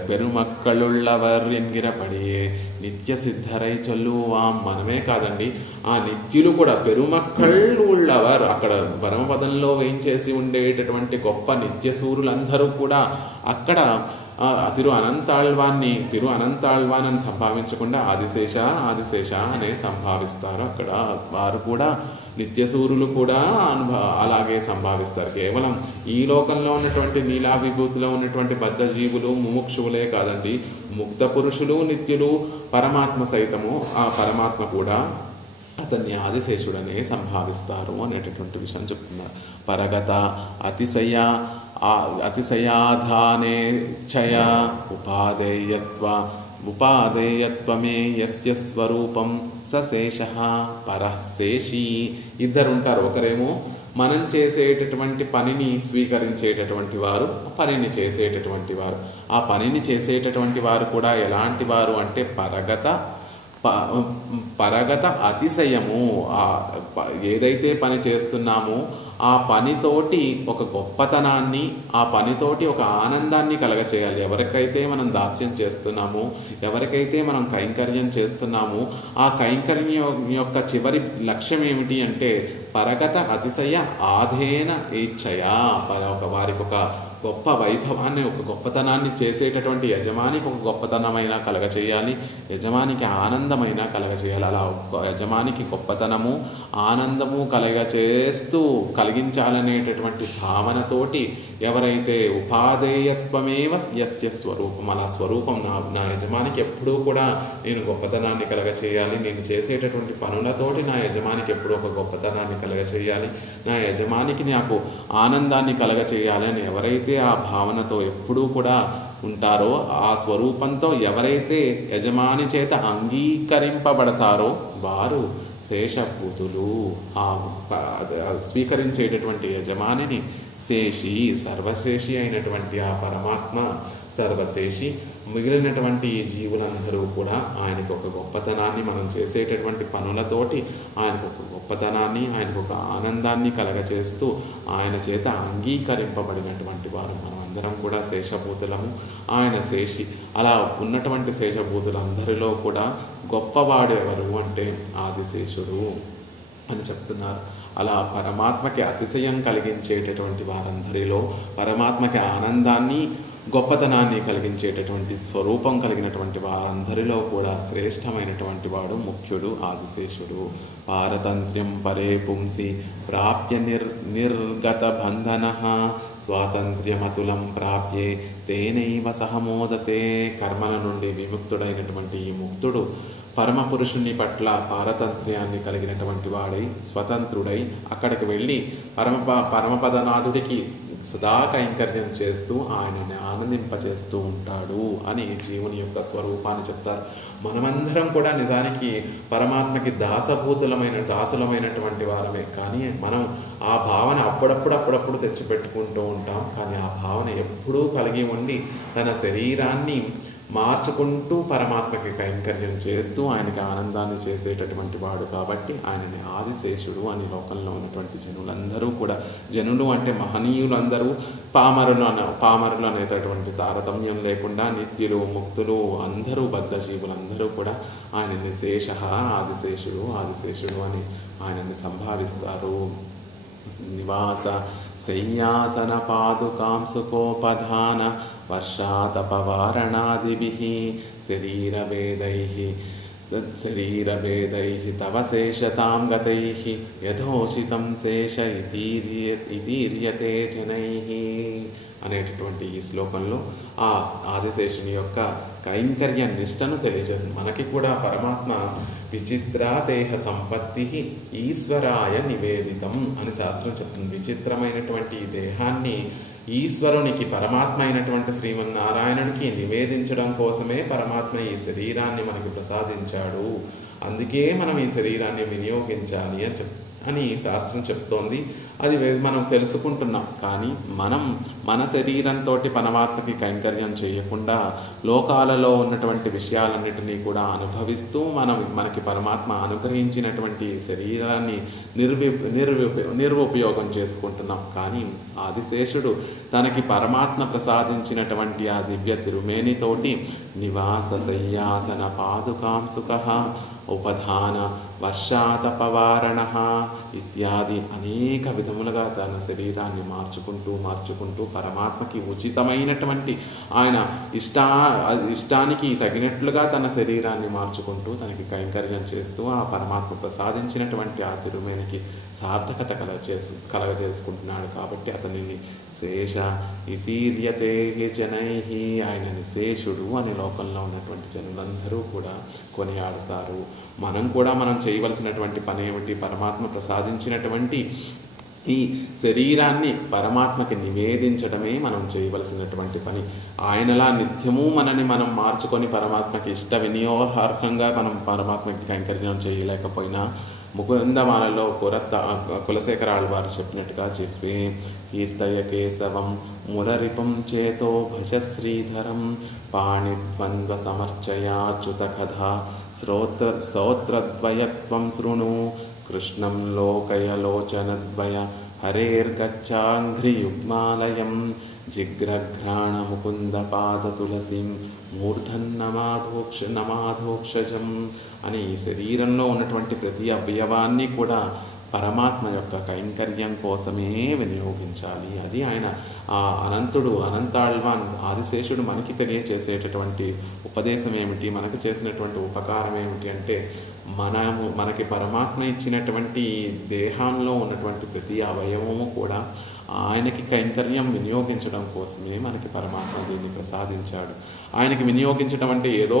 పెరుమక్కళుళ్ళవర్ ఎన్గిరపడియే నిత్య సిద్ధరై చొల్లువాం. మనమే కాదండి, ఆ నిత్యులు కూడా పెరుమక్కళ్ళు ఉళ్ళవర్, అక్కడ పరమపదంలో వేయించేసి ఉండేటటువంటి గొప్ప నిత్యసూరులందరూ కూడా అక్కడ తిరు అనంతాళ్వాన్ అని సంభావించకుండా ఆదిశేష ఆదిశేష అనే సంభావిస్తారు. అక్కడ వారు కూడా నిత్యసూరులు కూడా అలాగే సంభావిస్తారు. కేవలం ఈ లోకంలో ఉన్నటువంటి నీలావిభూతిలో ఉన్నటువంటి బద్ధ జీవులు ముముక్షువులే కాదండి, ముక్త పురుషులు నిత్యులు పరమాత్మ సైతము, ఆ పరమాత్మ కూడా అతన్ని ఆదిశేషుడనే సంభావిస్తారు అనేటటువంటి విషయం చెప్తున్నారు. పరగత అతిశయాధానే చయ ఉపాదేయత్వమే యస్య స్వరూపం సశేషః పరశేషి. ఇద్దరుంటారు, ఒకరేమో మనం చేసేటటువంటి పనిని స్వీకరించేటటువంటి వారు, పనిని చేసేటటువంటి వారు. ఆ పనిని చేసేటటువంటి వారు కూడా ఎలాంటి వారు అంటే పరగత అతిశయము, ఏదైతే పని చేస్తున్నామో ఆ పనితోటి ఒక గొప్పతనాన్ని, ఆ పనితోటి ఒక ఆనందాన్ని కలగచేయాలి. ఎవరికైతే మనం దాస్యం చేస్తున్నామో, ఎవరికైతే మనం కైంకర్యం చేస్తున్నామో, ఆ కైంకర్యం యొక్క చివరి లక్ష్యం ఏమిటి అంటే పరగత అతిశయ ఆధేన ఇచ్చయ, వారికి ఒక గొప్ప వైభవాన్ని, ఒక గొప్పతనాన్ని చేసేటటువంటి యజమానికి ఒక గొప్పతనమైనా కలగచేయాలి, యజమానికి ఆనందమైనా కలగచేయాలి. అలా యజమానికి గొప్పతనము ఆనందము కలిగించాలనేటటువంటి భావనతోటి ఎవరైతే ఉపాదేయత్వమేవ యస్య స్వరూపం, అలా స్వరూపం నా యజమానికి ఎప్పుడూ కూడా నేను గొప్పతనాన్ని కలగచేయాలి, నేను చేసేటటువంటి పనులతోటి నా యజమానికి ఎప్పుడూ ఒక గొప్పతనాన్ని కలగచేయాలి, నా యజమానికి నాకు ఆనందాన్ని కలగచేయాలి అని ఎవరైతే ఆ భావనతో ఎప్పుడూ కూడా ఉంటారో, ఆ స్వరూపంతో ఎవరైతే యజమాని చేత అంగీకరింపబడతారో వారు శేషభూతులు. స్వీకరించేటటువంటి యజమానిని శేషి, సర్వశేషి అయినటువంటి ఆ పరమాత్మ సర్వశేషి. మిగిలినటువంటి ఈ జీవులందరూ కూడా ఆయనకు ఒక గొప్పతనాన్ని, మనం చేసేటటువంటి పనులతోటి ఆయనకు ఒక గొప్పతనాన్ని, ఆయనకు ఒక ఆనందాన్ని కలగచేస్తూ ఆయన చేత అంగీకరింపబడినటువంటి వారు. మనం అందరం కూడా శేషభూతులము, ఆయన శేషి. అలా ఉన్నటువంటి శేషభూతులందరిలో కూడా గొప్పవాడు ఎవరు అంటే ఆదిశేషుడు అని చెప్తున్నారు. అలా పరమాత్మకి అతిశయం కలిగించేటటువంటి వారందరిలో, పరమాత్మకి ఆనందాన్ని గొప్పతనాన్ని కలిగించేటటువంటి స్వరూపం కలిగినటువంటి వారందరిలో కూడా శ్రేష్టమైనటువంటి వాడు ముఖ్యుడు ఆదిశేషుడు. పారతంత్ర్యం పరే పుంసి ప్రాప్య నిర్గత బంధన స్వాతంత్ర్యమతులం ప్రాప్యే తేనైవ సహమోదతే. కర్మల నుండి విముక్తుడైనటువంటి ఈ ముక్తుడు పరమపురుషుని పట్ల పారతంత్ర్యాన్ని కలిగినటువంటి వాడై స్వతంత్రుడై అక్కడికి వెళ్ళి పరమపదనాథుడికి సదా కైంకర్యం చేస్తూ ఆయనని ఆనందింపచేస్తూ ఉంటాడు అని జీవుని యొక్క స్వరూపాన్ని చెప్తారు. మనమందరం కూడా నిజానికి పరమాత్మకి దాసులమైనటువంటి వారమే. కానీ మనం ఆ భావన అప్పుడప్పుడు తెచ్చిపెట్టుకుంటూ ఉంటాం. కానీ ఆ భావన ఎప్పుడూ కలిగి ఉండి తన శరీరాన్ని మార్చుకుంటూ పరమాత్మకి కైంకర్యం చేస్తూ ఆయనకి ఆనందాన్ని చేసేటటువంటి వాడు. కాబట్టి ఆయనని ఆదిశేషుడు అని లోకంలో ఉన్నటువంటి జనులందరూ కూడా, జనులు అంటే మహనీయులందరూ, పామరులు అనేటటువంటి తారతమ్యం లేకుండా నిత్యులు ముక్తులు అందరూ, బద్ధ జీవులందరూ కూడా ఆయనని శేష ఆదిశేషుడు అని ఆయనని సంభావిస్తారు. నివాస శయ్యాసన పాదుకాం సుకోపధాన వర్షాతపవారణాదిభిః శరీరభేదైః తవ శేషతాం గతైః యథోచితం శేష ఇతీర్యతే జనైః అనేటటువంటి ఈ శ్లోకంలో ఆ ఆదిశేషుని యొక్క కైంకర్య నిష్టను తెలియజేస్తుంది. మనకి కూడా పరమాత్మ విచిత్రా దేహ సంపత్తి ఈశ్వరాయ నివేదితం అని శాస్త్రం చెప్తుంది. విచిత్రమైనటువంటి ఈ దేహాన్ని ఈశ్వరునికి, పరమాత్మ అయినటువంటి శ్రీమన్నారాయణునికి నివేదించడం కోసమే పరమాత్మ ఈ శరీరాన్ని మనకి ప్రసాదించాడు. అందుకే మనం ఈ శరీరాన్ని వినియోగించాలి అని అని శాస్త్రం చెప్తోంది. అది మనం తెలుసుకుంటున్నాం. కానీ మనం మన శరీరంతో పరమాత్మకి కైంకర్యం చేయకుండా లోకాలలో ఉన్నటువంటి విషయాలన్నిటినీ కూడా అనుభవిస్తూ మనకి పరమాత్మ అనుగ్రహించినటువంటి శరీరాన్ని నిర్వుపయోగం చేసుకుంటున్నాం. కానీ ఆదిశేషుడు తనకి పరమాత్మ ప్రసాదించినటువంటి ఆ దివ్య తిరుమేనితోటి నివాస శయ్యాసన పాదుకాంసుకః ఉపధాన వర్షాతపవారణ ఇత్యాది అనేక విధములుగా తన శరీరాన్ని మార్చుకుంటూ పరమాత్మకి ఉచితమైనటువంటి ఆయన ఇష్టానికి తగినట్లుగా తన శరీరాన్ని మార్చుకుంటూ తనకి కైంకర్యం చేస్తూ ఆ పరమాత్మ ప్రసాదించినటువంటి ఆ తిరుమేనికి సార్థకత కలగజేసుకుంటున్నాడు. కాబట్టి అతనిని శేష ఇతీర్యతే జనై, ఆయనని శేషుడు అని లోకంలో ఉన్నటువంటి జనులందరూ కూడా కొనియాడుతారు. మనం కూడా మనం చేయవలసినటువంటి పని ఏమిటి? పరమాత్మ ప్రసాదించినటువంటి ఈ శరీరాన్ని పరమాత్మకి నివేదించడమే మనం చేయవలసినటువంటి పని. ఆయనలా నిత్యము మనని మనం మార్చుకొని పరమాత్మకి ఇష్ట వినియోగార్హంగా మనం పరమాత్మకి కైంకర్యం చేయలేకపోయినా ముకుందమాలలో కులశేఖర ఆళ్వారు చెప్పినట్టుగా చెప్పి కీర్తయ కేశవం మురరిపం చేతో భజ శ్రీధరం పాణిద్వంద్వ సమర్చయాచ్యుత కథా స్తోత్రద్వయత్వం శృణు కృష్ణం లోకయలోచనద్వయ హరేర్గచ్చాంఘ్రియుగ్మాలయం జిగ్రఘ్రాణ ముకుంద పాద తులసిం మూర్ధన్నమాధోక్షజం అని ఈ శరీరంలో ఉన్నటువంటి ప్రతి అవయవాన్ని కూడా పరమాత్మ యొక్క కైంకర్యం కోసమే వినియోగించాలి. అది ఆయన ఆ అనంతాళ్వాన్ ఆదిశేషుడు మనకి తెలియచేసేటటువంటి ఉపదేశం ఏమిటి, మనకు చేసినటువంటి ఉపకారం ఏమిటి అంటే మనకి పరమాత్మ ఇచ్చినటువంటి దేహంలో ఉన్నటువంటి ప్రతి అవయవము కూడా ఆయనకి కైంకర్యం వినియోగించడం కోసమే మనకి పరమాత్మ దీన్ని ప్రసాదించాడు. ఆయనకి వినియోగించడం అంటే ఏదో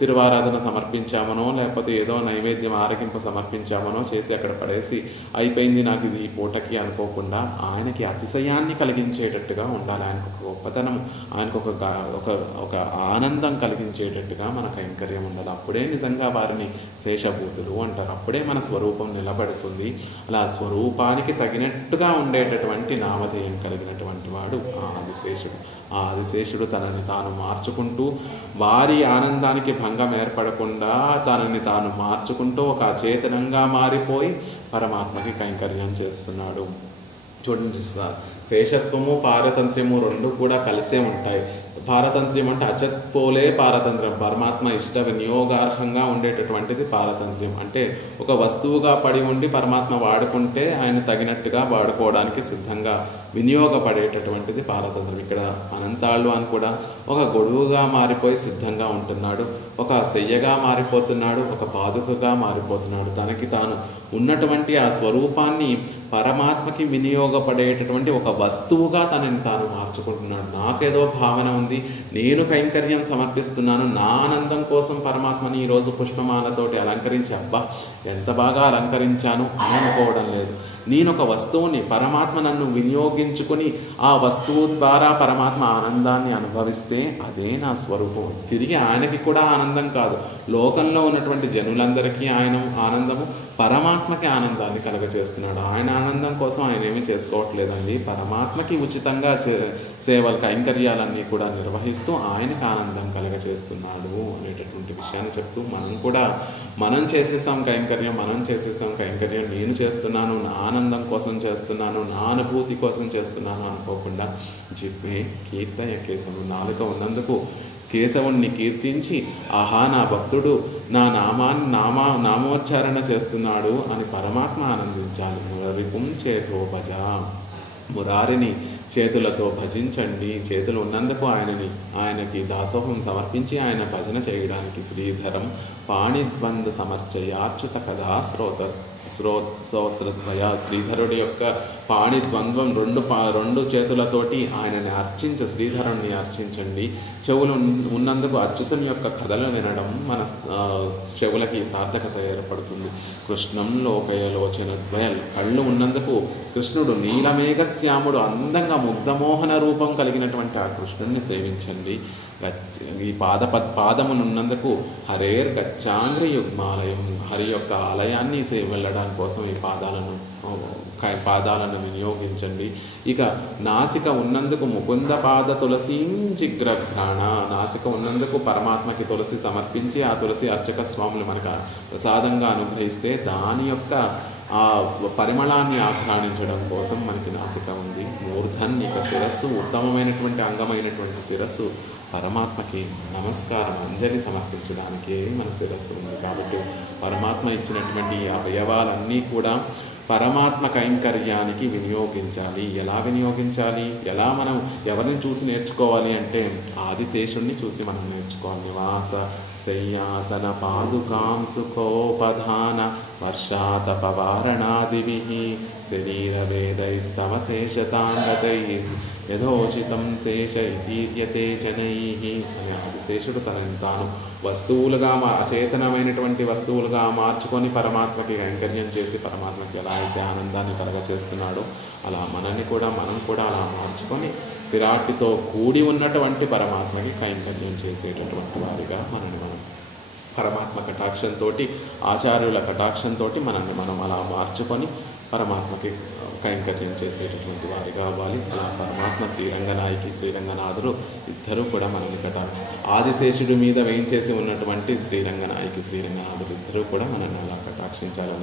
తిరువారాధన సమర్పించామనో లేకపోతే ఏదో నైవేద్యం ఆరగింపు సమర్పించామనో చేసి అక్కడ పడేసి అయిపోయింది నాకు ఇది ఈ పూటకి అనుకోకుండా ఆయనకి అతిశయాన్ని కలిగించేటట్టుగా ఉండాలి. ఆయనకు ఒక గొప్పతనం, ఆయనకు ఒక ఆనందం కలిగించేటట్టుగా మన కైంకర్యం ఉండాలి. అప్పుడే నిజంగా వారిని శేషభూతులు అంటారు. అప్పుడే మన స్వరూపం నిలబడుతుంది. అలా స్వరూపానికి తగినట్టుగా ఉండేటటువంటి నామధేయం కలిగినటువంటి వాడు ఆ ఆదిశేషుడు. ఆ ఆదిశేషుడు తనని తాను మార్చుకుంటూ వారి ఆనందానికి భంగం ఏర్పడకుండా తనని తాను మార్చుకుంటూ ఒక అచేతనంగా మారిపోయి పరమాత్మకి కైంకర్యం చేస్తున్నాడు. చూడండి, శేషత్వము పారతంత్ర్యము రెండు కూడా కలిసే ఉంటాయి. పారతంత్ర్యం అంటే అచత్పోలే పారతంత్రం, పరమాత్మ ఇష్ట వినియోగార్హంగా ఉండేటటువంటిది పారతంత్ర్యం. అంటే ఒక వస్తువుగా పడి ఉండి పరమాత్మ వాడుకుంటే ఆయన తగినట్టుగా వాడుకోవడానికి సిద్ధంగా వినియోగపడేటటువంటిది పారతంత్రం. ఇక్కడ అనంతాళ్వాన్ కూడా ఒక గొడుగుగా మారిపోయి సిద్ధంగా ఉంటున్నాడు, ఒక శయ్యగా మారిపోతున్నాడు, ఒక పాదుకగా మారిపోతున్నాడు. తనకి తాను ఉన్నటువంటి ఆ స్వరూపాన్ని పరమాత్మకి వినియోగపడేటటువంటి ఒక వస్తువుగా తనని తాను మార్చుకుంటున్నాడు. నాకేదో భావన ఉంది, నేను కైంకర్యం సమర్పిస్తున్నాను, నా ఆనందం కోసం పరమాత్మని ఈరోజు పుష్పమాలతోటి అలంకరించి అబ్బా ఎంత బాగా అలంకరించాను అని అనుకోవడం లేదు. నేను ఒక వస్తువుని, పరమాత్మ నన్ను వినియోగించుకుని ఆ వస్తువు ద్వారా పరమాత్మ ఆనందాన్ని అనుభవిస్తే అదే నా స్వరూపం. తిరిగి ఆయనకి కూడా ఆనందం కాదు, లోకంలో ఉన్నటువంటి జనులందరికీ ఆయన ఆనందము, పరమాత్మకి ఆనందాన్ని కలగచేస్తున్నాడు. ఆయన ఆనందం కోసం ఆయన ఏమీ చేసుకోవట్లేదండి. పరమాత్మకి ఉచితంగా సేవలు కైంకర్యాలన్నీ కూడా నిర్వహిస్తూ ఆయనకి ఆనందం కలగచేస్తున్నాడు అనేటటువంటి విషయాన్ని చెప్తూ మనం చేసేసాం కైంకర్యం, నేను చేస్తున్నాను, నా ఆనందం కోసం చేస్తున్నాను, నా అనుభూతి కోసం చేస్తున్నాను అనుకోకుండా జిహ్వే కీర్తయ కేశవు, నాలుక ఉన్నందుకు కేశవుణ్ణి కీర్తించి ఆహా నా భక్తుడు నా నామోచ్చారణ చేస్తున్నాడు అని పరమాత్మ ఆనందించాలి. మురరిపుం చేతో భజ, మురారిని చేతులతో భజించండి. చేతులు ఉన్నందుకు ఆయనకి దాసోహం సమర్పించి ఆయన భజన చేయడానికి శ్రీధరం పాణిద్వంద సమర్చయార్చుత కథా స్తోత్రద్వయ, శ్రీధరుడి యొక్క పాణిద్వంద్వం రెండు చేతులతోటి ఆయనని శ్రీధరుణ్ణి అర్చించండి. చెవులు ఉన్నందుకు అచ్యుతుని యొక్క కథలు వినడం మన చెవులకి సార్థకత ఏర్పడుతుంది. కృష్ణం లోకయలోచనద్వయ, కళ్ళు ఉన్నందుకు కృష్ణుడు నీలమేఘశ్యాముడు, అందంగా ముగ్ధమోహన రూపం కలిగినటువంటి ఆ కృష్ణుడిని సేవించండి. ఈ పాదమునున్నందుకు హరేర్ గచ్చాంగ్రి యుగ్మాలయం, హరి యొక్క ఆలయాన్ని వెళ్ళడానికి కోసం ఈ పాదాలను వినియోగించండి. ఇక నాసిక ఉన్నందుకు ముకుంద పాద తులసీం జిగ్రఘ్రాణ, నాసిక ఉన్నందుకు పరమాత్మకి తులసి సమర్పించి ఆ తులసి అర్చక స్వాములు మనకు ప్రసాదంగా అనుగ్రహిస్తే దాని యొక్క ఆ పరిమళాన్ని ఆఘ్రాణించడం కోసం మనకి నాసిక ఉంది. మూర్ధన్, ఇక శిరస్సు, ఉత్తమమైనటువంటి అంగమైనటువంటి శిరస్సు పరమాత్మకి నమస్కారం అంజలి సమర్పించడానికి మన శిరస్సు ఉంది. కాబట్టి పరమాత్మ ఇచ్చినటువంటి ఈ అవయవాలన్నీ కూడా పరమాత్మ కైంకర్యానికి వినియోగించాలి. ఎలా వినియోగించాలి, ఎలా మనం ఎవరిని చూసి నేర్చుకోవాలి అంటే ఆదిశేషుణ్ణి చూసి మనం నేర్చుకోవాలి. నివాస శయ్యాసన పాదుకాం సుఖోపధాన వర్షాతపవారణాదిభిః శరీర వేదైస్తవ శేషతాంగతై యథోచితం శేష ఇతీర్యతే జనైః అని ఆదిశేషుడు తనని తాను వస్తువులుగా అచేతనమైనటువంటి వస్తువులుగా మార్చుకొని పరమాత్మకి కైంకర్యం చేసి పరమాత్మకి ఎలా అయితే ఆనందాన్ని కలగచేస్తున్నాడో అలా మనం కూడా అలా మార్చుకొని విరాట్టితో కూడి ఉన్నటువంటి పరమాత్మకి కైంకర్యం చేసేటటువంటి వారిగా మనం పరమాత్మ కటాక్షంతో, ఆచార్యుల కటాక్షంతో మనం అలా మార్చుకొని పరమాత్మకి కైంకర్యం చేసేటటువంటి వారిగా అవ్వాలి. అలా పరమాత్మ శ్రీరంగనాయకి శ్రీరంగనాథుడు ఇద్దరూ కూడా మనల్ని ఆదిశేషుడి మీద వేయించేసి ఉన్నటువంటి శ్రీరంగనాయకి శ్రీరంగనాథుడు ఇద్దరూ కూడా మనల్ని అలా కటాక్షించాలని